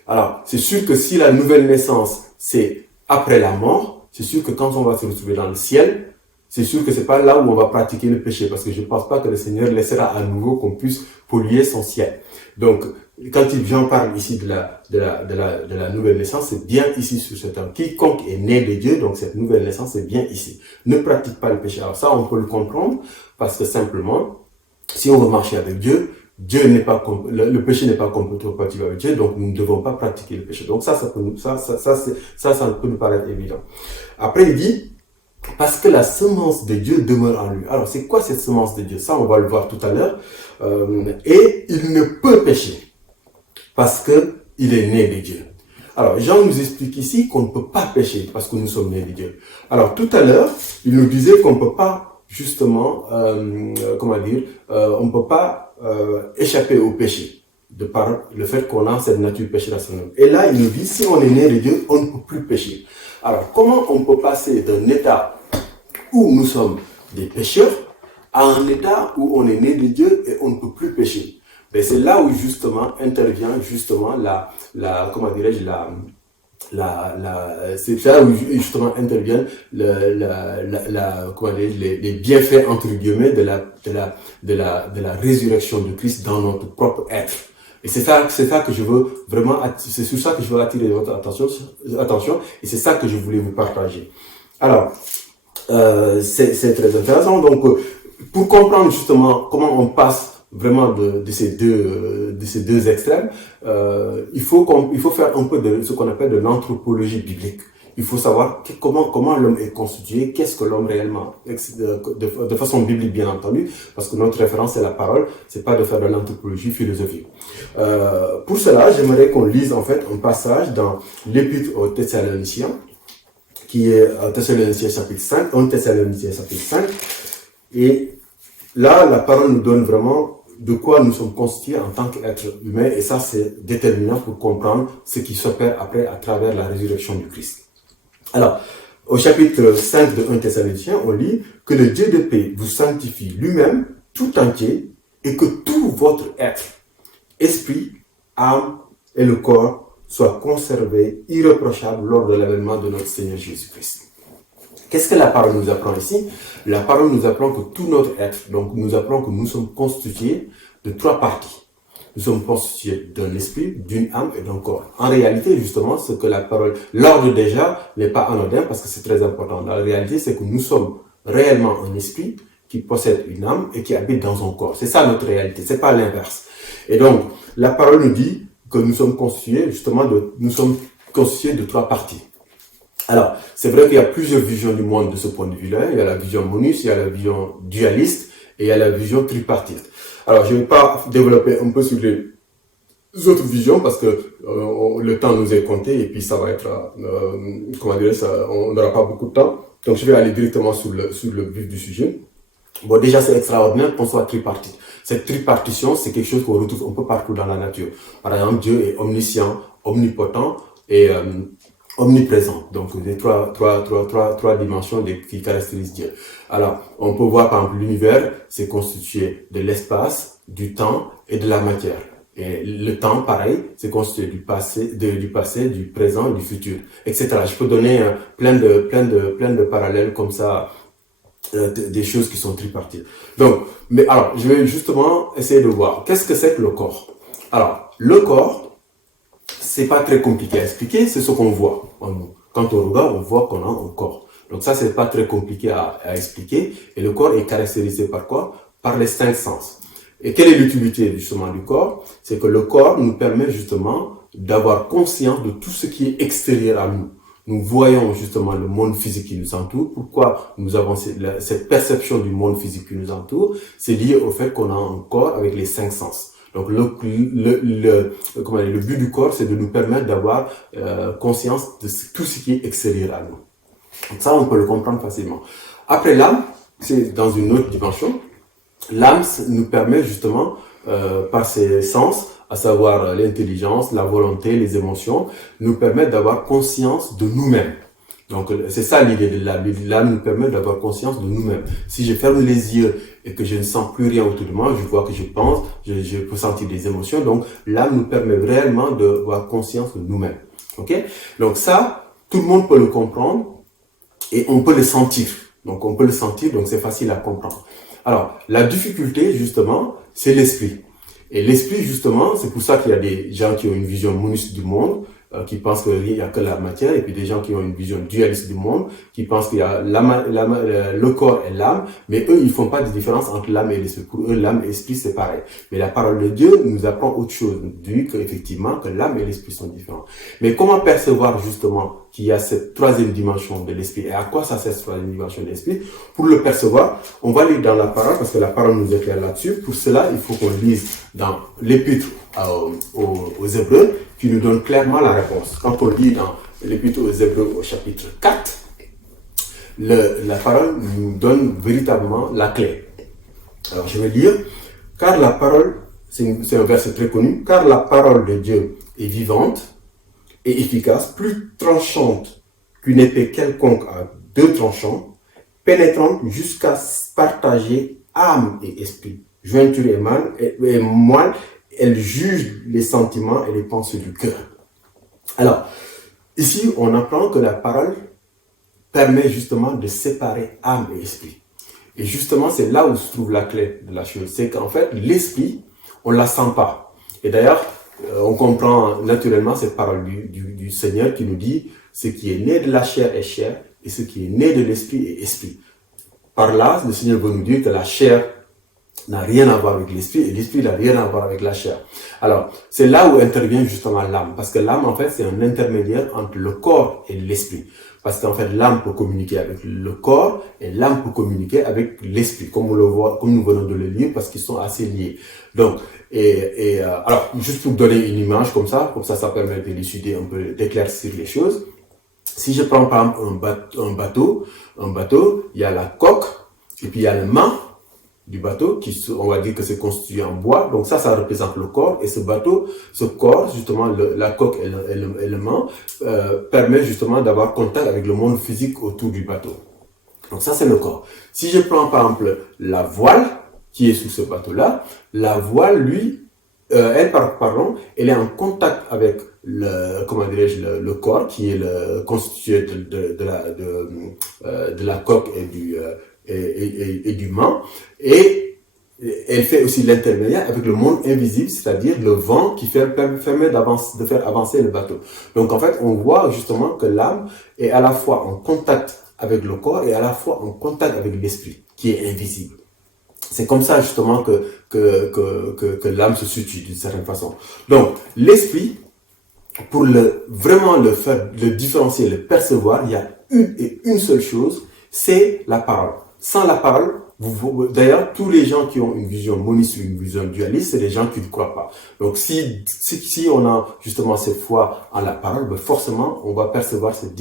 alors, c'est sûr que si la nouvelle naissance, c'est après la mort, c'est sûr que quand on va se retrouver dans le ciel, c'est sûr que c'est pas là où on va pratiquer le péché, parce que je pense pas que le Seigneur laissera à nouveau qu'on puisse polluer son ciel. Donc, quand Jean parle ici de la nouvelle naissance, c'est bien ici sur ce terme. Quiconque est né de Dieu, donc cette nouvelle naissance, c'est bien ici. Ne pratique pas le péché. Alors ça, on peut le comprendre, parce que simplement, si on veut marcher avec Dieu, le péché n'est pas compatible avec Dieu, donc nous ne devons pas pratiquer le péché. Donc ça peut nous paraître évident. Après, il dit, parce que la semence de Dieu demeure en lui. Alors, c'est quoi cette semence de Dieu? Ça, on va le voir tout à l'heure. Et il ne peut pécher, parce que il est né de Dieu. Alors, Jean nous explique ici qu'on ne peut pas pécher, parce que nous sommes nés de Dieu. Alors, tout à l'heure, il nous disait qu'on ne peut pas, justement, on ne peut pas échapper au péché, de par le fait qu'on a cette nature pécheresse en nous. Et là, il nous dit, si on est né de Dieu, on ne peut plus pécher. Alors, comment on peut passer d'un état où nous sommes des pécheurs à un état où on est né de Dieu et on ne peut plus pécher? Ben, c'est là où justement intervient justement c'est là où justement interviennent les bienfaits entre guillemets de la résurrection de Christ dans notre propre être. Et c'est ça que je veux vraiment, c'est sur ça que je veux attirer votre attention, et c'est ça que je voulais vous partager. Alors, c'est très intéressant. Donc, pour comprendre justement comment on passe vraiment de ces deux extrêmes, il faut faire un peu de ce qu'on appelle de l'anthropologie biblique. Il faut savoir comment l'homme est constitué, qu'est-ce que l'homme réellement, de façon biblique bien entendu, parce que notre référence c'est la parole, c'est pas de faire de l'anthropologie philosophique. Pour cela, j'aimerais qu'on lise en fait un passage dans l'Épître aux Thessaloniciens, qui est Thessaloniciens chapitre 5, 1 Thessaloniciens chapitre 5, et là la parole nous donne vraiment de quoi nous sommes constitués en tant qu'êtres humains, et ça c'est déterminant pour comprendre ce qui s'opère après à travers la résurrection du Christ. Alors, au chapitre 5 de 1 Thessaloniciens, on lit que le Dieu de paix vous sanctifie lui-même tout entier et que tout votre être, esprit, âme et le corps soient conservés irréprochables lors de l'avènement de notre Seigneur Jésus-Christ. Qu'est-ce que la parole nous apprend ici? La parole nous apprend que tout notre être, donc nous apprend que nous sommes constitués de trois parties. Nous sommes constitués d'un esprit, d'une âme et d'un corps. En réalité, justement, ce que la parole, l'ordre déjà n'est pas anodin parce que c'est très important. La réalité, c'est que nous sommes réellement un esprit qui possède une âme et qui habite dans un corps. C'est ça notre réalité, c'est pas l'inverse. Et donc, la parole nous dit que nous sommes constitués de trois parties. Alors, c'est vrai qu'il y a plusieurs visions du monde de ce point de vue-là. Il y a la vision monus, il y a la vision dualiste et il y a la vision tripartite. Alors, je ne vais pas développer un peu sur les autres visions parce que le temps nous est compté et puis ça va être, on n'aura pas beaucoup de temps. Donc, je vais aller directement sur le vif du sujet. Bon, déjà, c'est extraordinaire qu'on soit tripartite. Cette tripartition, c'est quelque chose qu'on retrouve un peu partout dans la nature. Par exemple, Dieu est omniscient, omnipotent et omniprésent. Donc, les trois dimensions qui caractérisent Dieu. Alors, on peut voir, par exemple, l'univers, c'est constitué de l'espace, du temps et de la matière. Et le temps, pareil, c'est constitué du passé, du présent et du futur, etc. Je peux donner plein de parallèles comme ça, des choses qui sont tripartites. Donc, mais alors, je vais justement essayer de voir qu'est-ce que c'est que le corps. Alors, le corps, c'est pas très compliqué à expliquer, c'est ce qu'on voit en nous. Quand on regarde, on voit qu'on a un corps. Donc ça, c'est pas très compliqué à expliquer. Et le corps est caractérisé par quoi? Par les 5 sens. Et quelle est l'utilité justement du corps? C'est que le corps nous permet justement d'avoir conscience de tout ce qui est extérieur à nous. Nous voyons justement le monde physique qui nous entoure. Pourquoi nous avons cette perception du monde physique qui nous entoure? C'est lié au fait qu'on a un corps avec les 5 sens. Donc le but du corps, c'est de nous permettre d'avoir conscience de tout ce qui est extérieur à nous. Donc ça, on peut le comprendre facilement. Après l'âme, c'est dans une autre dimension. L'âme nous permet justement, par ses sens, à savoir l'intelligence, la volonté, les émotions, nous permet d'avoir conscience de nous-mêmes. Donc c'est ça l'idée de l'âme. L'âme nous permet d'avoir conscience de nous-mêmes. Si je ferme les yeux et que je ne sens plus rien autour de moi, je vois que je pense, je peux sentir des émotions. Donc l'âme nous permet réellement d'avoir conscience de nous-mêmes. Ok? Donc ça, tout le monde peut le comprendre et on peut le sentir. Donc on peut le sentir, donc c'est facile à comprendre. Alors, la difficulté, justement, c'est l'esprit. Et l'esprit, justement, c'est pour ça qu'il y a des gens qui ont une vision moniste du monde, qui pensent qu'il n'y a que la matière, et puis des gens qui ont une vision dualiste du monde, qui pensent qu'il y a le corps et l'âme, mais eux, ils font pas de différence entre l'âme et l'esprit. Pour eux, l'âme et l'esprit, c'est pareil. Mais la parole de Dieu nous apprend autre chose, nous dit qu'effectivement, que l'âme et l'esprit sont différents. Mais comment percevoir, justement, qu'il y a cette troisième dimension de l'esprit, et à quoi ça sert cette troisième dimension de l'esprit? Pour le percevoir, on va lire dans la parole, parce que la parole nous éclaire là-dessus. Pour cela, il faut qu'on lise dans l'épître aux Hébreux, qui nous donne clairement la réponse. Quand on lit dans l'épître aux Hébreux au chapitre 4, la parole nous donne véritablement la clé. Alors je vais lire, car la parole, c'est un verset très connu, car la parole de Dieu est vivante et efficace, plus tranchante qu'une épée quelconque à 2 tranchants, pénétrante jusqu'à partager âme et esprit, jointure et moelle, elle juge les sentiments et les pensées du cœur. Alors, ici, on apprend que la parole permet justement de séparer âme et esprit. Et justement, c'est là où se trouve la clé de la chose. C'est qu'en fait, l'esprit, on ne la sent pas. Et d'ailleurs, on comprend naturellement cette parole du Seigneur qui nous dit « Ce qui est né de la chair est chair, et ce qui est né de l'esprit est esprit ». Par là, le Seigneur veut nous dire que la chair n'a rien à voir avec l'esprit et l'esprit n'a rien à voir avec la chair. Alors, c'est là où intervient justement l'âme, parce que l'âme, en fait, c'est un intermédiaire entre le corps et l'esprit. Parce qu'en fait, l'âme peut communiquer avec le corps et l'âme peut communiquer avec l'esprit, comme on le voit, comme nous venons de le lire, parce qu'ils sont assez liés. Donc, alors, juste pour donner une image comme ça permet d'élucider un peu, d'éclaircir les choses. Si je prends par exemple un bateau, il y a la coque et puis il y a le mât du bateau on va dire que c'est constitué en bois. Donc ça représente le corps, et ce corps, justement, la coque et le mât permet justement d'avoir contact avec le monde physique autour du bateau. Donc ça, c'est le corps. Si je prends par exemple la voile qui est sur ce bateau-là, la voile, elle est en contact avec le corps qui est constitué de la coque et du mât, et elle fait aussi l'intermédiaire avec le monde invisible, c'est-à-dire le vent qui permet de faire avancer le bateau. Donc en fait, on voit justement que l'âme est à la fois en contact avec le corps et à la fois en contact avec l'esprit, qui est invisible. C'est comme ça justement que l'âme se situe d'une certaine façon. Donc, l'esprit, pour vraiment le différencier, le percevoir, il y a une seule chose, c'est la parole. Sans la parole, d'ailleurs, tous les gens qui ont une vision moniste ou une vision dualiste, c'est des gens qui ne croient pas. Donc, si on a justement cette foi en la parole, ben forcément, on va percevoir cette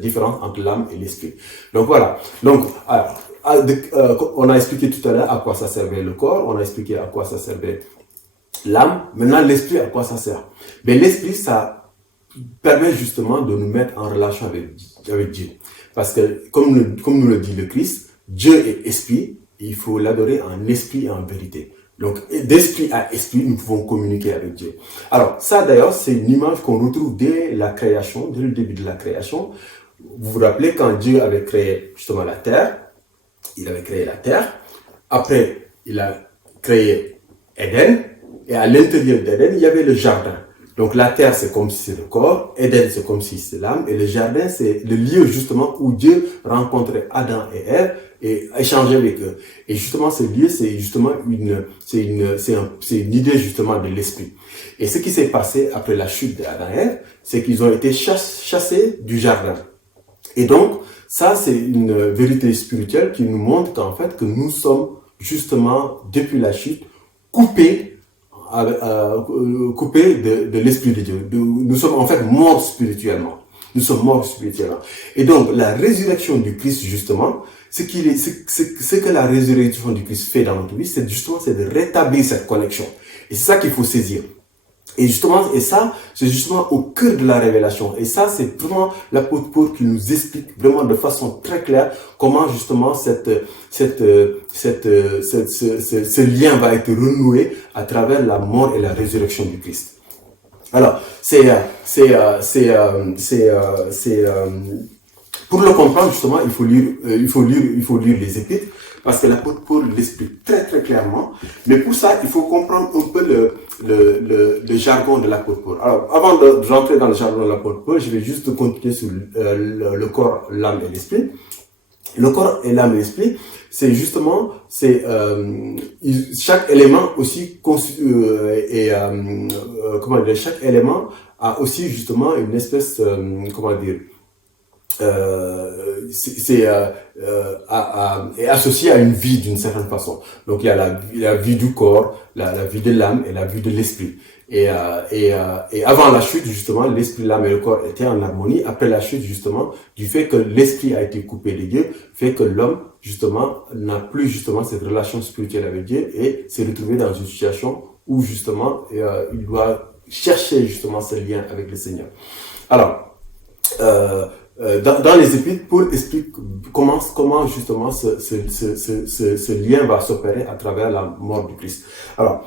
différence entre l'âme et l'esprit. Donc, voilà. Donc, on a expliqué tout à l'heure à quoi ça servait le corps, on a expliqué à quoi ça servait l'âme. Maintenant, l'esprit, à quoi ça sert? Mais l'esprit, ça permet justement de nous mettre en relation avec Dieu. Parce que, comme nous le dit le Christ, Dieu est esprit, et il faut l'adorer en esprit et en vérité. Donc, d'esprit à esprit, nous pouvons communiquer avec Dieu. Alors, ça d'ailleurs, c'est une image qu'on retrouve dès la création, dès le début de la création. Vous vous rappelez quand Dieu avait créé justement la terre, il avait créé la terre. Après, il a créé Éden. Et à l'intérieur d'Éden, il y avait le jardin. Donc la terre, c'est comme si c'est le corps. Éden, c'est comme si c'est l'âme. Et le jardin, c'est le lieu justement où Dieu rencontrait Adam et Ève et échangeait avec eux. Et justement, ce lieu, c'est justement c'est une idée justement de l'esprit. Et ce qui s'est passé après la chute d'Adam et Ève, c'est qu'ils ont été chassés du jardin. Et donc, ça, c'est une vérité spirituelle qui nous montre qu'en fait, que nous sommes justement, depuis la chute, coupés de l'Esprit de Dieu. Nous sommes en fait morts spirituellement. Nous sommes morts spirituellement. Et donc, la résurrection du Christ, justement, ce que la résurrection du Christ fait dans notre vie, c'est de rétablir cette connexion. Et c'est ça qu'il faut saisir. Et ça, c'est justement au cœur de la révélation. Et ça, c'est vraiment l'apôtre Paul qui nous explique vraiment de façon très claire comment justement ce lien va être renoué à travers la mort et la résurrection du Christ. Alors, pour le comprendre justement, il faut lire les Épîtres, parce que l'apôtre Paul l'explique très très clairement. Mais pour ça, il faut comprendre un peu le jargon de l'apôtre Paul. Alors, avant de rentrer dans le jargon de l'apôtre Paul, je vais juste continuer sur le corps, l'âme et l'esprit. Le corps et l'âme et l'esprit, c'est justement, chaque élément aussi chaque élément a aussi justement une espèce, est associé à une vie d'une certaine façon. Donc il y a la vie du corps, la vie de l'âme et la vie de l'esprit. Et avant la chute, justement, l'esprit, l'âme et le corps étaient en harmonie. Après la chute, justement, du fait que l'esprit a été coupé de Dieu, fait que l'homme, justement, n'a plus justement cette relation spirituelle avec Dieu et s'est retrouvé dans une situation où, justement, il doit chercher, justement, ce lien avec le Seigneur. Alors, dans les Épîtres, Paul explique comment justement ce lien va s'opérer à travers la mort du Christ. Alors,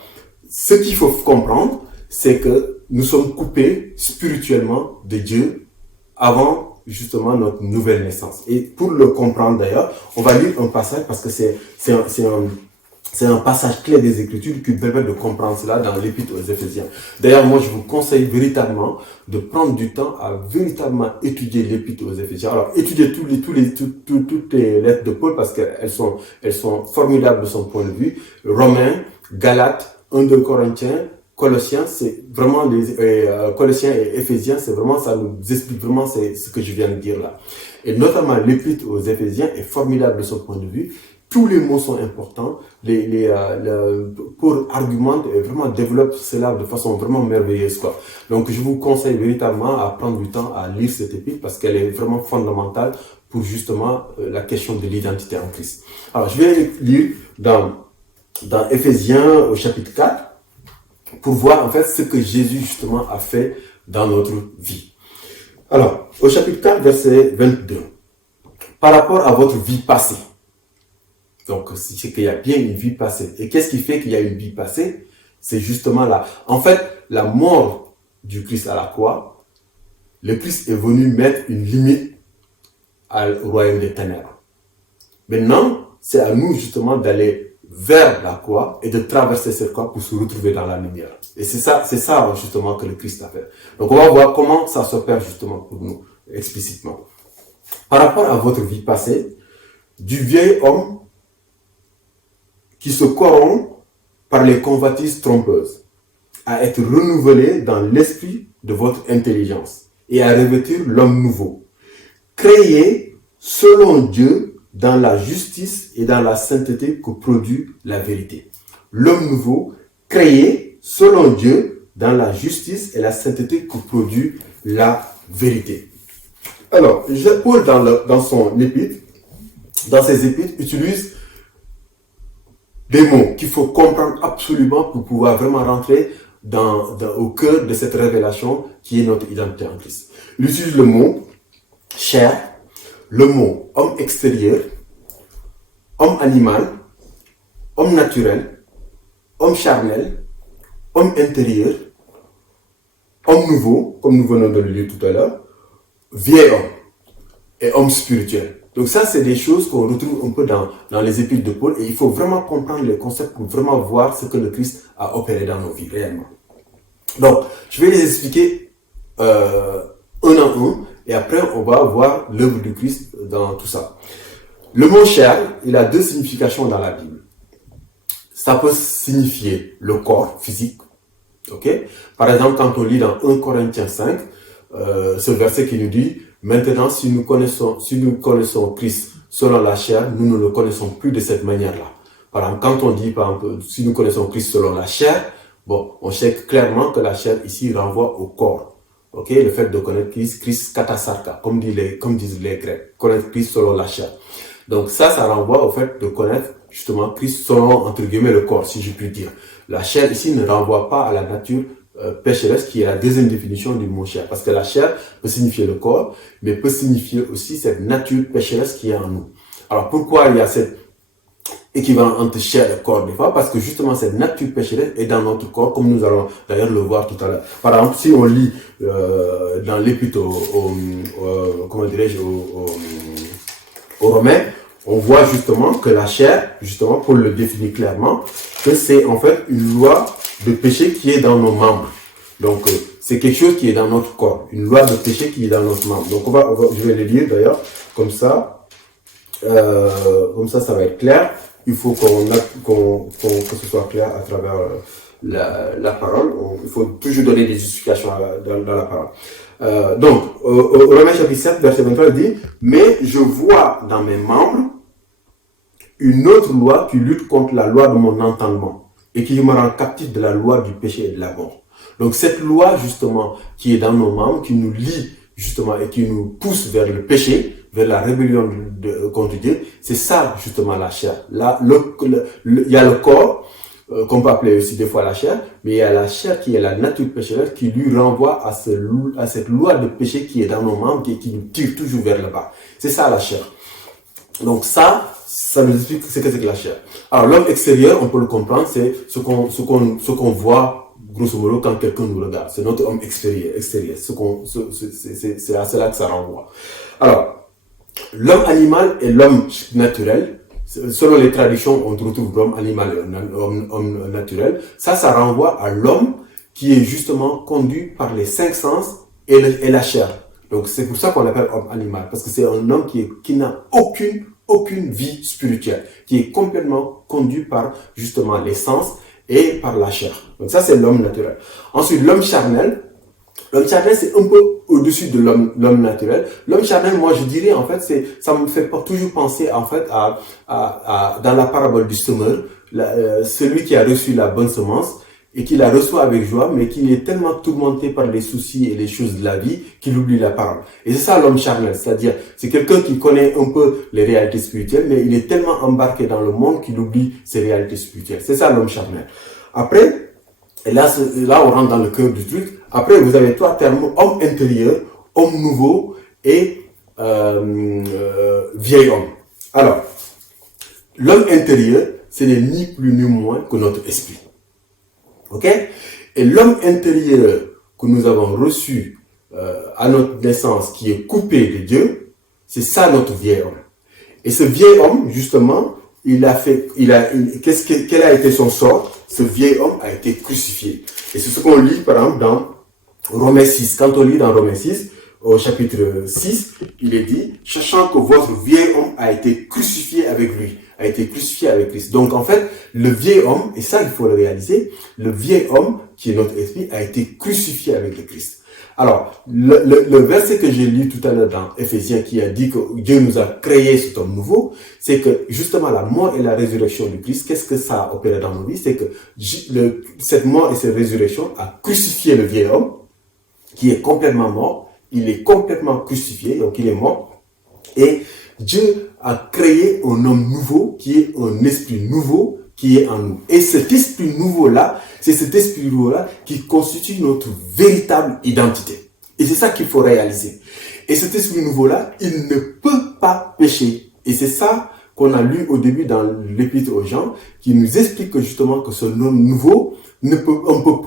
ce qu'il faut comprendre, c'est que nous sommes coupés spirituellement de Dieu avant justement notre nouvelle naissance. Et pour le comprendre d'ailleurs, on va lire un passage parce que c'est un passage clé des Écritures qui permet de comprendre cela dans l'Épître aux Éphésiens. D'ailleurs, moi, je vous conseille véritablement de prendre du temps à véritablement étudier l'Épître aux Éphésiens. Alors, étudier toutes les lettres de Paul parce qu'elles sont formidables de son point de vue. Romains, Galates, 1-2 Corinthiens, Colossiens, c'est vraiment Colossiens et Éphésiens, c'est vraiment, ça nous explique vraiment ce que je viens de dire là. Et notamment l'Épître aux Éphésiens est formidable de son point de vue. Tous les mots sont importants. Pour argumenter et vraiment développer cela de façon vraiment merveilleuse, quoi. Donc, je vous conseille véritablement à prendre du temps à lire cette épître parce qu'elle est vraiment fondamentale pour justement la question de l'identité en Christ. Alors, je vais lire dans Éphésiens au chapitre 4 pour voir en fait ce que Jésus justement a fait dans notre vie. Alors, au chapitre 4, verset 22. Par rapport à votre vie passée. Donc, c'est qu'il y a bien une vie passée. Et qu'est-ce qui fait qu'il y a une vie passée? C'est justement là. En fait, la mort du Christ à la croix, le Christ est venu mettre une limite au royaume des ténèbres. Maintenant, c'est à nous justement d'aller vers la croix et de traverser cette croix pour se retrouver dans la lumière. Et c'est ça justement que le Christ a fait. Donc, on va voir comment ça s'opère justement pour nous, explicitement. Par rapport à votre vie passée, du vieil homme qui se corrompt par les convoitises trompeuses, à être renouvelé dans l'esprit de votre intelligence et à revêtir l'homme nouveau, créé selon Dieu dans la justice et dans la sainteté que produit la vérité. L'homme nouveau, créé selon Dieu dans la justice et la sainteté que produit la vérité. Alors, Paul dans son épître, dans ses épîtres, utilise des mots qu'il faut comprendre absolument pour pouvoir vraiment rentrer au cœur de cette révélation qui est notre identité en Christ. Il utilise le mot chair, le mot homme extérieur, homme animal, homme naturel, homme charnel, homme intérieur, homme nouveau, comme nous venons de le lire tout à l'heure, vieil homme et homme spirituel. Donc ça, c'est des choses qu'on retrouve un peu dans les épîtres de Paul et il faut vraiment comprendre les concepts pour vraiment voir ce que le Christ a opéré dans nos vies réellement. Donc, je vais les expliquer un à un et après on va voir l'œuvre du Christ dans tout ça. Le mot chair, il a deux significations dans la Bible. Ça peut signifier le corps physique. Ok? Par exemple, quand on lit dans 1 Corinthiens 5, ce verset qui nous dit « Maintenant, si nous connaissons Christ selon la chair, nous ne le connaissons plus de cette manière-là. » Par exemple, quand on dit, par exemple, si nous connaissons Christ selon la chair, bon, on sait clairement que la chair ici renvoie au corps. Ok? Le fait de connaître Christ katasarka, comme disent les Grecs, connaître Christ selon la chair. Donc ça renvoie au fait de connaître justement Christ selon, entre guillemets, le corps, si je puis dire. La chair ici ne renvoie pas à la nature pécheresse, qui est la deuxième définition du mot chair. Parce que la chair peut signifier le corps, mais peut signifier aussi cette nature pécheresse qui est en nous. Alors pourquoi il y a cet équivalent entre chair et corps des fois? Parce que justement cette nature pécheresse est dans notre corps, comme nous allons d'ailleurs le voir tout à l'heure. Par exemple, si on lit dans l'épître aux Romains, on voit justement que la chair, justement, Paul le définit clairement, que c'est en fait une loi de péché qui est dans nos membres. Donc, c'est quelque chose qui est dans notre corps, une loi de péché qui est dans notre membre. Donc, je vais le lire d'ailleurs, comme ça, ça va être clair. Il faut que ce soit clair à travers la parole. Il faut toujours donner des justifications dans la parole. Donc, au Romains chapitre 7, verset 23, il dit « Mais je vois dans mes membres une autre loi qui lutte contre la loi de mon entendement et qui me rend captif de la loi du péché et de la mort. » Donc, cette loi, justement, qui est dans nos membres, qui nous lie, justement, et qui nous pousse vers le péché, vers la rébellion contre Dieu, c'est ça, justement, la chair. Là, il y a le corps, qu'on peut appeler aussi des fois la chair, mais il y a la chair qui est la nature pécheresse qui lui renvoie à cette loi de péché qui est dans nos membres et qui nous tire toujours vers le bas. C'est ça la chair. Donc ça nous explique ce que c'est que la chair. Alors l'homme extérieur, on peut le comprendre, c'est ce qu'on voit grosso modo quand quelqu'un nous regarde. C'est notre homme extérieur. C'est à cela que ça renvoie. Alors, l'homme animal et l'homme naturel, selon les traditions, on retrouve l'homme animal et l'homme naturel. Ça renvoie à l'homme qui est justement conduit par les 5 sens et la chair. Donc c'est pour ça qu'on l'appelle homme animal, parce que c'est un homme qui n'a aucune vie spirituelle, qui est complètement conduit par justement les sens et par la chair. Donc ça c'est l'homme naturel. Ensuite l'homme charnel. L'homme charnel, c'est un peu au-dessus de l'homme naturel. L'homme charnel, moi, je dirais, en fait, ça me fait toujours penser, en fait, dans la parabole du semeur, celui qui a reçu la bonne semence et qui la reçoit avec joie, mais qui est tellement tourmenté par les soucis et les choses de la vie qu'il oublie la parole. Et c'est ça l'homme charnel, c'est-à-dire, c'est quelqu'un qui connaît un peu les réalités spirituelles, mais il est tellement embarqué dans le monde qu'il oublie ses réalités spirituelles. C'est ça l'homme charnel. Après, et là, on rentre dans le cœur du truc. Après, vous avez 3 termes, homme intérieur, homme nouveau et vieil homme. Alors, l'homme intérieur, ce n'est ni plus ni moins que notre esprit. Ok? Et l'homme intérieur que nous avons reçu à notre naissance, qui est coupé de Dieu, c'est ça notre vieil homme. Et ce vieil homme, justement, quel a été son sort? Ce vieil homme a été crucifié. Et c'est ce qu'on lit, par exemple, dans Romains 6. Quand on lit dans Romains 6, au chapitre 6, il est dit, sachant que votre vieil homme a été crucifié avec lui, a été crucifié avec Christ. Donc en fait, le vieil homme, et ça il faut le réaliser, le vieil homme qui est notre esprit a été crucifié avec le Christ. Alors, le verset que j'ai lu tout à l'heure dans Éphésiens qui a dit que Dieu nous a créé cet homme nouveau, c'est que justement la mort et la résurrection du Christ, qu'est-ce que ça a opéré dans nos vies? C'est que cette mort et cette résurrection a crucifié le vieil homme qui est complètement mort, il est complètement crucifié, donc il est mort, et Dieu a créé un homme nouveau qui est un esprit nouveau qui est en nous. Et cet esprit nouveau-là, c'est cet esprit nouveau-là qui constitue notre véritable identité. Et c'est ça qu'il faut réaliser. Et cet esprit nouveau-là, il ne peut pas pécher. Et c'est ça qu'on a lu au début dans l'Épître aux Gens, qui nous explique que justement que ce homme nouveau,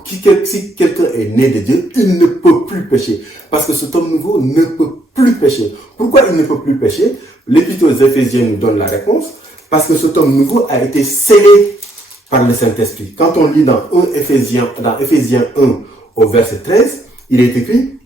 si quelqu'un est né de Dieu, il ne peut plus pécher. Parce que cet homme nouveau ne peut plus pécher. Pourquoi il ne peut plus pécher? L'Épître aux Éphésiens nous donne la réponse. Parce que cet homme nouveau a été scellé par le Saint-Esprit. Quand on lit dans Éphésiens 1 au verset 13, il est écrit,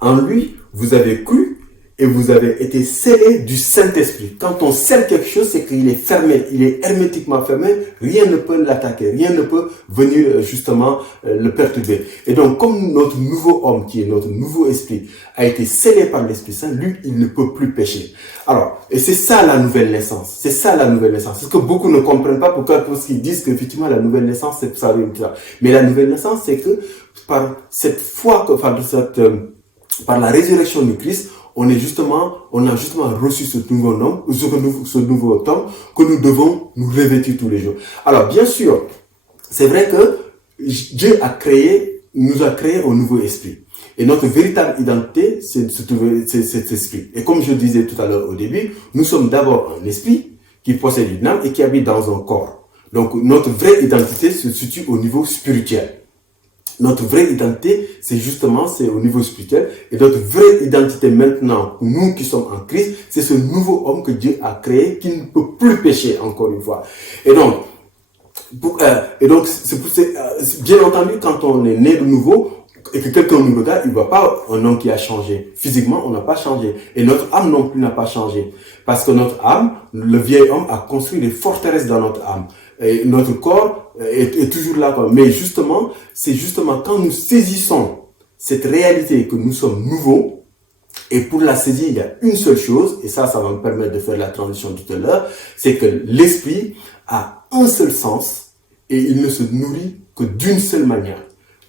en lui, vous avez cru et vous avez été scellés du Saint-Esprit. Quand on scelle quelque chose, c'est qu'il est fermé, il est hermétiquement fermé, rien ne peut l'attaquer, rien ne peut venir justement le perturber. Et donc, comme notre nouveau homme, qui est notre nouveau esprit, a été scellé par l'Esprit Saint, lui, il ne peut plus pécher. Alors, et c'est ça la nouvelle naissance. C'est ça la nouvelle naissance. C'est ce que beaucoup ne comprennent pas, parce qu'ils disent qu'effectivement la nouvelle naissance, c'est ça. Mais la nouvelle naissance, c'est que par cette foi, par la résurrection du Christ, on a justement reçu ce nouveau homme que nous devons nous revêtir tous les jours. Alors, bien sûr, c'est vrai que Dieu nous a créé un nouveau esprit. Et notre véritable identité, c'est cet esprit. Et comme je disais tout à l'heure au début, nous sommes d'abord un esprit qui possède une âme et qui habite dans un corps. Donc, notre vraie identité se situe au niveau spirituel. Notre vraie identité, c'est au niveau spirituel. Et notre vraie identité maintenant, nous qui sommes en Christ, c'est ce nouveau homme que Dieu a créé qui ne peut plus pécher, encore une fois. Et donc, bien entendu, quand on est né de nouveau, et que quelqu'un nous regarde, il ne voit pas un homme qui a changé. Physiquement, on n'a pas changé. Et notre âme non plus n'a pas changé. Parce que notre âme, le vieil homme a construit des forteresses dans notre âme. Et notre corps est toujours là. Mais justement, c'est justement quand nous saisissons cette réalité que nous sommes nouveaux, et pour la saisir, il y a une seule chose, et ça va me permettre de faire la transition tout à l'heure, c'est que l'esprit a un seul sens, et il ne se nourrit que d'une seule manière.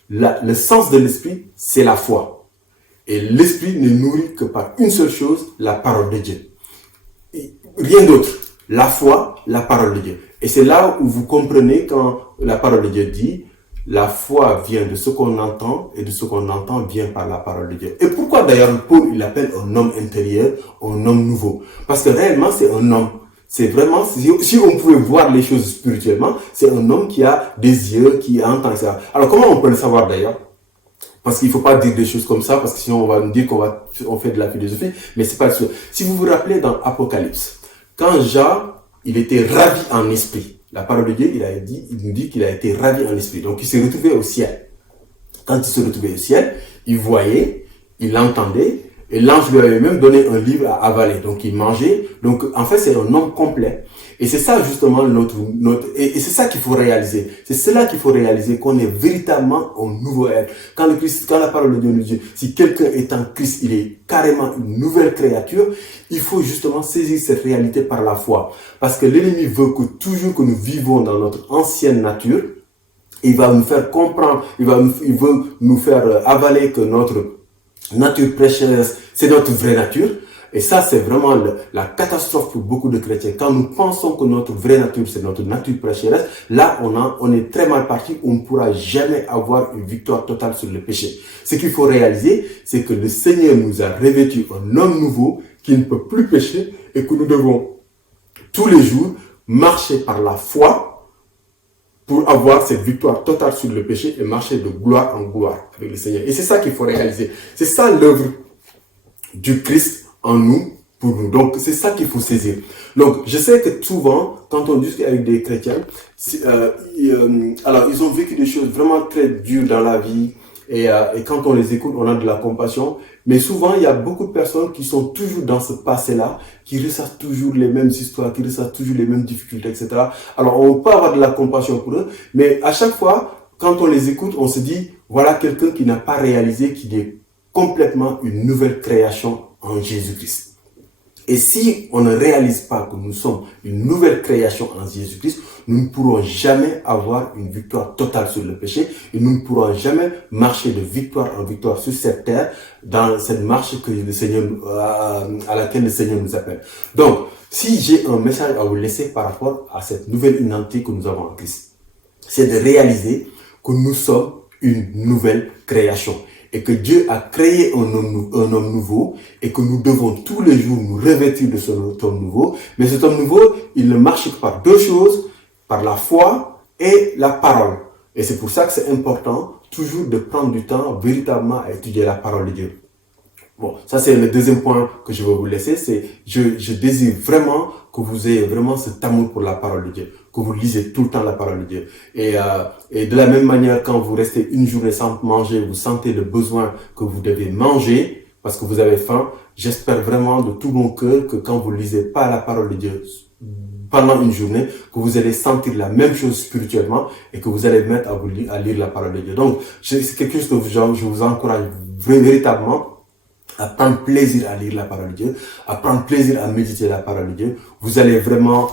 Le sens de l'esprit, c'est la foi. Et l'esprit ne nourrit que par une seule chose, la parole de Dieu. Et rien d'autre. La foi, la parole de Dieu. Et c'est là où vous comprenez quand la parole de Dieu dit, la foi vient de ce qu'on entend et de ce qu'on entend vient par la parole de Dieu. Et pourquoi d'ailleurs Paul, il appelle un homme intérieur un homme nouveau? Parce que réellement, c'est un homme. C'est vraiment, si on pouvait voir les choses spirituellement, c'est un homme qui a des yeux, qui entend, etc. Alors, comment on peut le savoir d'ailleurs? Parce qu'il ne faut pas dire des choses comme ça, parce que sinon on va nous dire qu'on fait de la philosophie, mais c'est pas sûr. Si vous vous rappelez dans Apocalypse, quand Jean, il était ravi en esprit, la parole de Dieu, il nous dit qu'il a été ravi en esprit. Donc, il s'est retrouvé au ciel. Quand il se retrouvait au ciel, il voyait, il entendait, et l'ange lui avait même donné un livre à avaler. Donc, il mangeait. Donc, en fait, c'est un homme complet. Et c'est ça, justement, et c'est ça qu'il faut réaliser. C'est cela qu'il faut réaliser, qu'on est véritablement un nouveau être. Quand la parole de Dieu nous dit, si quelqu'un est en Christ, il est carrément une nouvelle créature, il faut justement saisir cette réalité par la foi. Parce que l'ennemi veut que toujours que nous vivons dans notre ancienne nature, il va nous faire comprendre, il veut nous faire avaler que notre nature pécheresse, c'est notre vraie nature. Et ça, c'est vraiment la catastrophe pour beaucoup de chrétiens. Quand nous pensons que notre vraie nature, c'est notre nature pécheresse, là, on est très mal parti. On ne pourra jamais avoir une victoire totale sur le péché. Ce qu'il faut réaliser, c'est que le Seigneur nous a revêtu un homme nouveau qui ne peut plus pécher et que nous devons tous les jours marcher par la foi pour avoir cette victoire totale sur le péché et marcher de gloire en gloire avec le Seigneur. Et c'est ça qu'il faut réaliser. C'est ça l'œuvre du Christ en nous, pour nous. Donc, c'est ça qu'il faut saisir. Donc, je sais que souvent, quand on discute avec des chrétiens, alors, ils ont vécu des choses vraiment très dures dans la vie, Et quand on les écoute, on a de la compassion. Mais souvent, il y a beaucoup de personnes qui sont toujours dans ce passé-là, qui ressassent toujours les mêmes histoires, qui ressassent toujours les mêmes difficultés, etc. Alors, on peut avoir de la compassion pour eux, mais à chaque fois, quand on les écoute, on se dit, voilà quelqu'un qui n'a pas réalisé qu'il est complètement une nouvelle création en Jésus-Christ. Et si on ne réalise pas que nous sommes une nouvelle création en Jésus-Christ, nous ne pourrons jamais avoir une victoire totale sur le péché et nous ne pourrons jamais marcher de victoire en victoire sur cette terre dans cette marche que le Seigneur, à laquelle le Seigneur nous appelle. Donc, si j'ai un message à vous laisser par rapport à cette nouvelle identité que nous avons en Christ, c'est de réaliser que nous sommes une nouvelle création. Et que Dieu a créé un homme nouveau et que nous devons tous les jours nous revêtir de cet homme nouveau. Mais cet homme nouveau, il ne marche que par deux choses, par la foi et la parole. Et c'est pour ça que c'est important toujours de prendre du temps véritablement à étudier la parole de Dieu. Bon, ça c'est le deuxième point que je vais vous laisser, c'est je désire vraiment que vous ayez vraiment cet amour pour la parole de Dieu, que vous lisez tout le temps la parole de Dieu. Et de la même manière, quand vous restez une journée sans manger, vous sentez le besoin que vous devez manger parce que vous avez faim, j'espère vraiment de tout mon cœur que quand vous lisez pas la parole de Dieu pendant une journée, que vous allez sentir la même chose spirituellement et que vous allez mettre à lire la parole de Dieu. Donc, c'est quelque chose que je vous encourage véritablement à prendre plaisir à lire la parole de Dieu, à prendre plaisir à méditer la parole de Dieu. Vous allez vraiment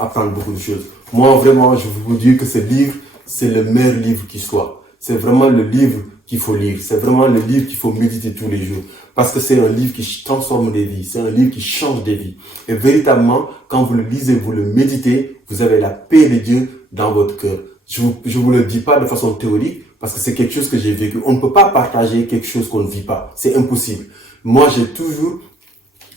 apprendre beaucoup de choses. Moi, vraiment, je vous dis que ce livre, c'est le meilleur livre qui soit. C'est vraiment le livre qu'il faut lire. C'est vraiment le livre qu'il faut méditer tous les jours. Parce que c'est un livre qui transforme des vies. C'est un livre qui change des vies. Et véritablement, quand vous le lisez, vous le méditez, vous avez la paix de Dieu dans votre cœur. Je vous le dis pas de façon théorique, parce que c'est quelque chose que j'ai vécu. On ne peut pas partager quelque chose qu'on ne vit pas. C'est impossible. Moi, j'ai toujours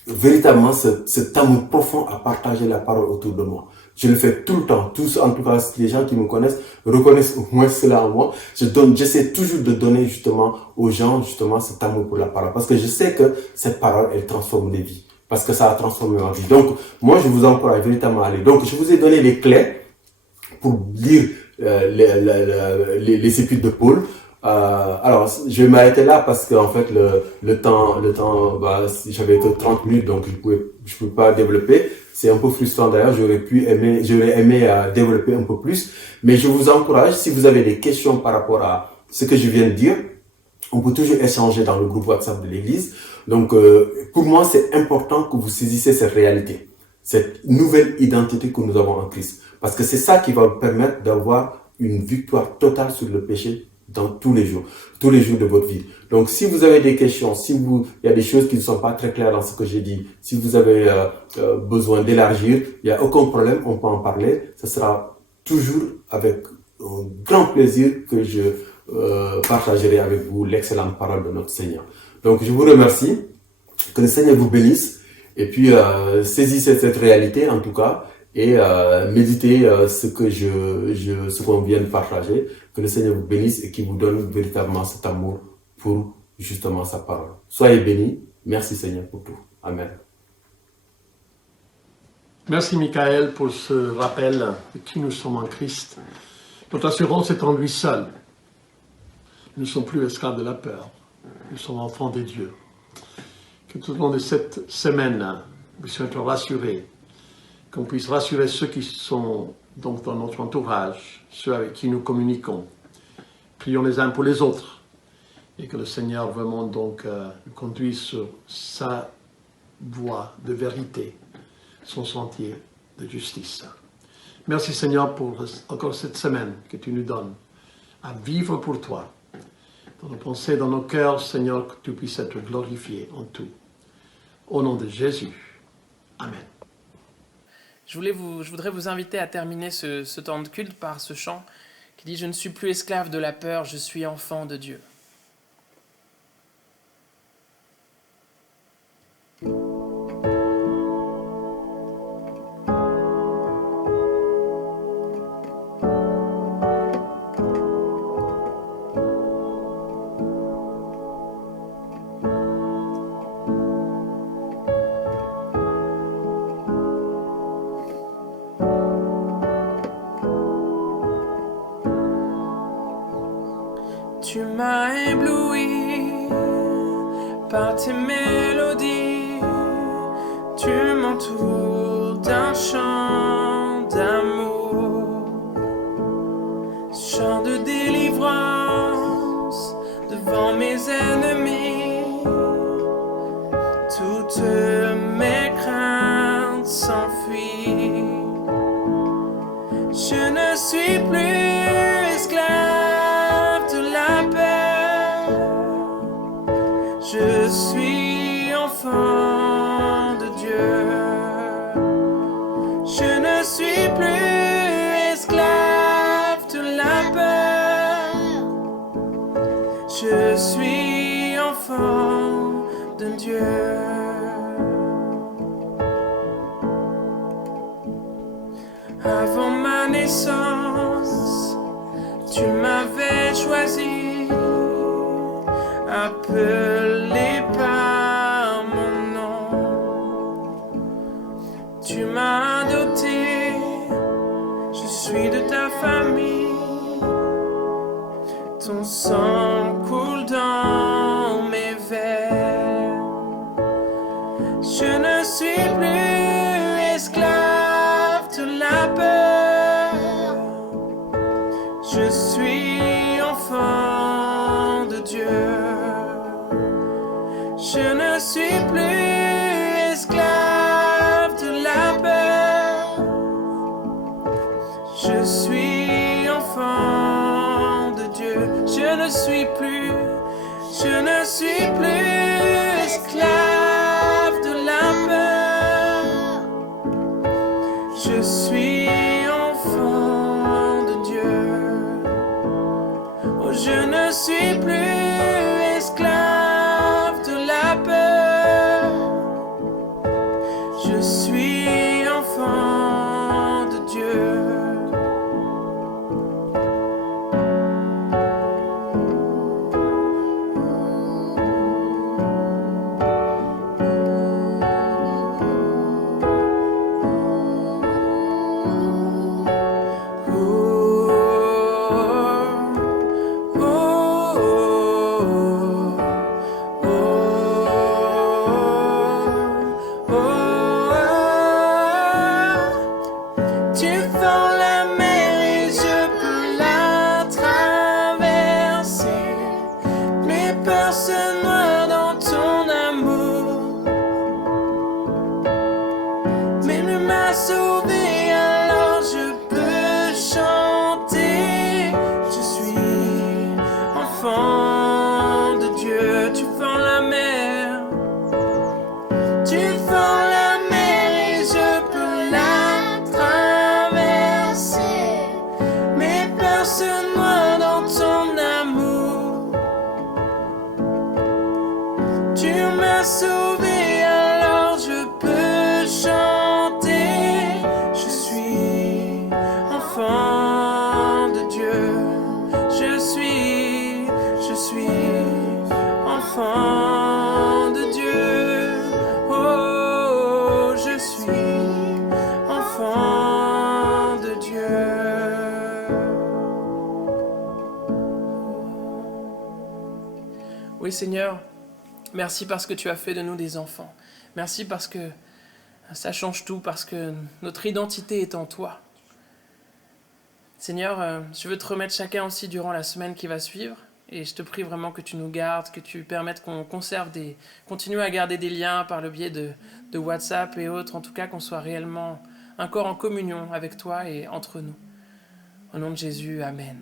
véritablement cet amour profond à partager la parole autour de moi. Je le fais tout le temps. Tous, en tout cas, les gens qui me connaissent reconnaissent au moins cela en moi. J'essaie toujours de donner justement aux gens justement cet amour pour la parole. Parce que je sais que cette parole, elle transforme les vies. Parce que ça a transformé ma vie. Donc, moi, je vous encourage véritablement à aller. Donc, je vous ai donné les clés pour lire les épîtres de Paul. Alors, je vais m'arrêter là parce que en fait le temps, j'avais que 30 minutes, donc je pouvais pas développer. C'est un peu frustrant d'ailleurs. J'aurais aimé développer un peu plus. Mais je vous encourage, si vous avez des questions par rapport à ce que je viens de dire, on peut toujours échanger dans le groupe WhatsApp de l'église. Donc, pour moi, c'est important que vous saisissez cette réalité, cette nouvelle identité que nous avons en Christ. Parce que c'est ça qui va vous permettre d'avoir une victoire totale sur le péché dans tous les jours de votre vie. Donc, si vous avez des questions, il y a des choses qui ne sont pas très claires dans ce que j'ai dit, si vous avez besoin d'élargir, il n'y a aucun problème, on peut en parler. Ce sera toujours avec un grand plaisir que je partagerai avec vous l'excellente parole de notre Seigneur. Donc, je vous remercie, que le Seigneur vous bénisse, et puis saisissez cette réalité en tout cas, et méditez ce qu'on vient de partager. Que le Seigneur vous bénisse et qu'il vous donne véritablement cet amour pour justement sa parole. Soyez bénis. Merci Seigneur pour tout. Amen. Merci Michael pour ce rappel de qui nous sommes en Christ. Notre assurance est en lui seul. Nous ne sommes plus esclaves de la peur. Nous sommes enfants de Dieu. Que tout au long de cette semaine, nous puissions être rassurés, qu'on puisse rassurer ceux qui sont donc dans notre entourage, ceux avec qui nous communiquons. Prions les uns pour les autres et que le Seigneur vraiment donc nous conduise sur sa voie de vérité, son sentier de justice. Merci Seigneur pour encore cette semaine que tu nous donnes à vivre pour toi. Dans nos pensées, dans nos cœurs, Seigneur, que tu puisses être glorifié en tout. Au nom de Jésus. Amen. Je voudrais vous inviter à terminer ce temps de culte par ce chant qui dit « Je ne suis plus esclave de la peur, je suis enfant de Dieu ». Tu m'as par tes mélodies, tu m'entoures d'un chant d'amour, chant de délivrance devant mes ennemis. Toutes mes craintes s'enfuient. Je ne suis plus esclave de la peur. Je suis enfant de Dieu. Je ne suis plus esclave de la peur. Je suis enfant de Dieu. Avant ma naissance, tu m'avais choisi, appelé par mon nom. Tu m'as adopté, je suis de ta famille. Ton sang coule dans mes veines. Je ne suis plus esclave de la peur. Je suis enfant de Dieu. Je ne suis plus esclave de la peur. Je suis enfant de Dieu. Je ne suis plus esclave de la peur. Je suis enfant de Dieu. Oh, je ne suis plus esclave de la peur. Je suis enfant de Dieu. Sauvé, alors je peux chanter. Je suis enfant de Dieu. Je suis enfant de Dieu. Oh, je suis enfant de Dieu. Oui, Seigneur. Merci parce que tu as fait de nous des enfants. Merci parce que ça change tout, parce que notre identité est en toi. Seigneur, je veux te remettre chacun aussi durant la semaine qui va suivre. Et je te prie vraiment que tu nous gardes, que tu permettes qu'on continue à garder des liens par le biais de WhatsApp et autres. En tout cas, qu'on soit réellement encore en communion avec toi et entre nous. Au nom de Jésus, Amen.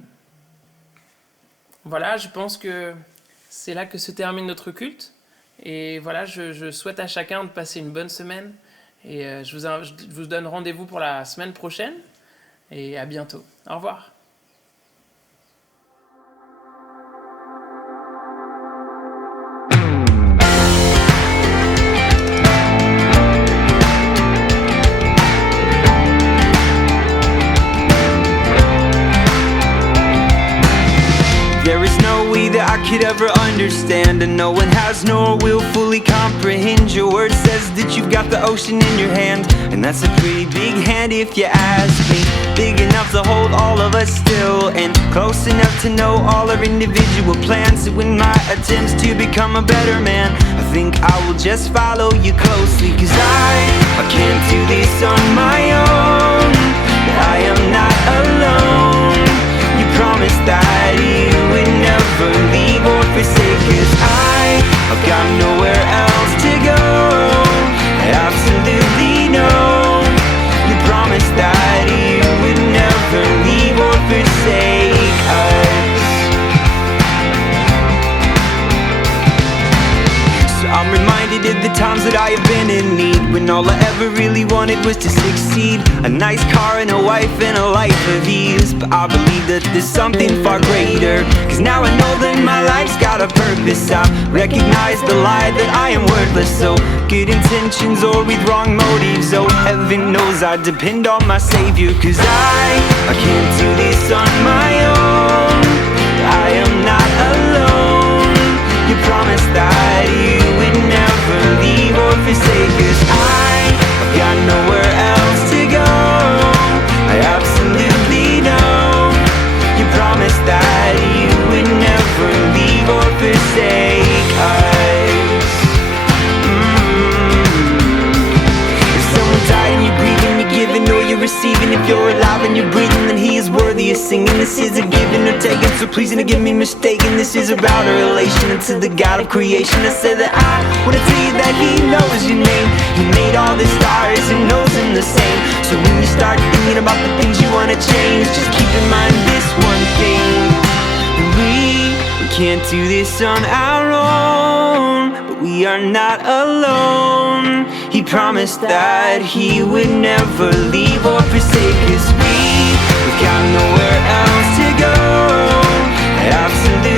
Voilà, je pense que c'est là que se termine notre culte. Et voilà, je souhaite à chacun de passer une bonne semaine. Et je vous donne rendez-vous pour la semaine prochaine. Et à bientôt. Au revoir. There is no way that I could ever understand, and no one has nor will fully comprehend. Your word says that you've got the ocean in your hand, and that's a pretty big hand if you ask me. Big enough to hold all of us still, and close enough to know all our individual plans. So in my attempts to become a better man, I think I will just follow you closely. Cause I can't do this on my own, but I am not alone. You promised that you would never leave or forsake us. I've got nowhere else to go, I absolutely know. You promised that you would never leave or forsake us. So I'm reminded of the times that I have been in need, when all I ever really wanted was to succeed. A nice car and a wife and a life of ease. But I believe that there's something far greater, cause now I know that my life's got a purpose. I recognize the lie that I am worthless. So good intentions or with wrong motives, oh heaven knows I depend on my savior. Cause I can't do this on my own, I am not alone. You promised that you would never leave or forsake us. I've got nowhere else to go, I absolutely know. You promised that you would never leave or forsake us. If someone died and you're grieving, you're giving or you're receiving. If you're alive and you're breathing, then he is worthy of singing. This is a giving or taking, so please don't get me mistaken. This is about a relation to the God of creation. I said that I wanna tell you that he knows your name. He made all the stars and knows them the same. So when you start thinking about the things you wanna change, just keep in mind this one thing: we can't do this on our own, but we are not alone. He promised that he would never leave or forsake us. We've got nowhere else to go, absolutely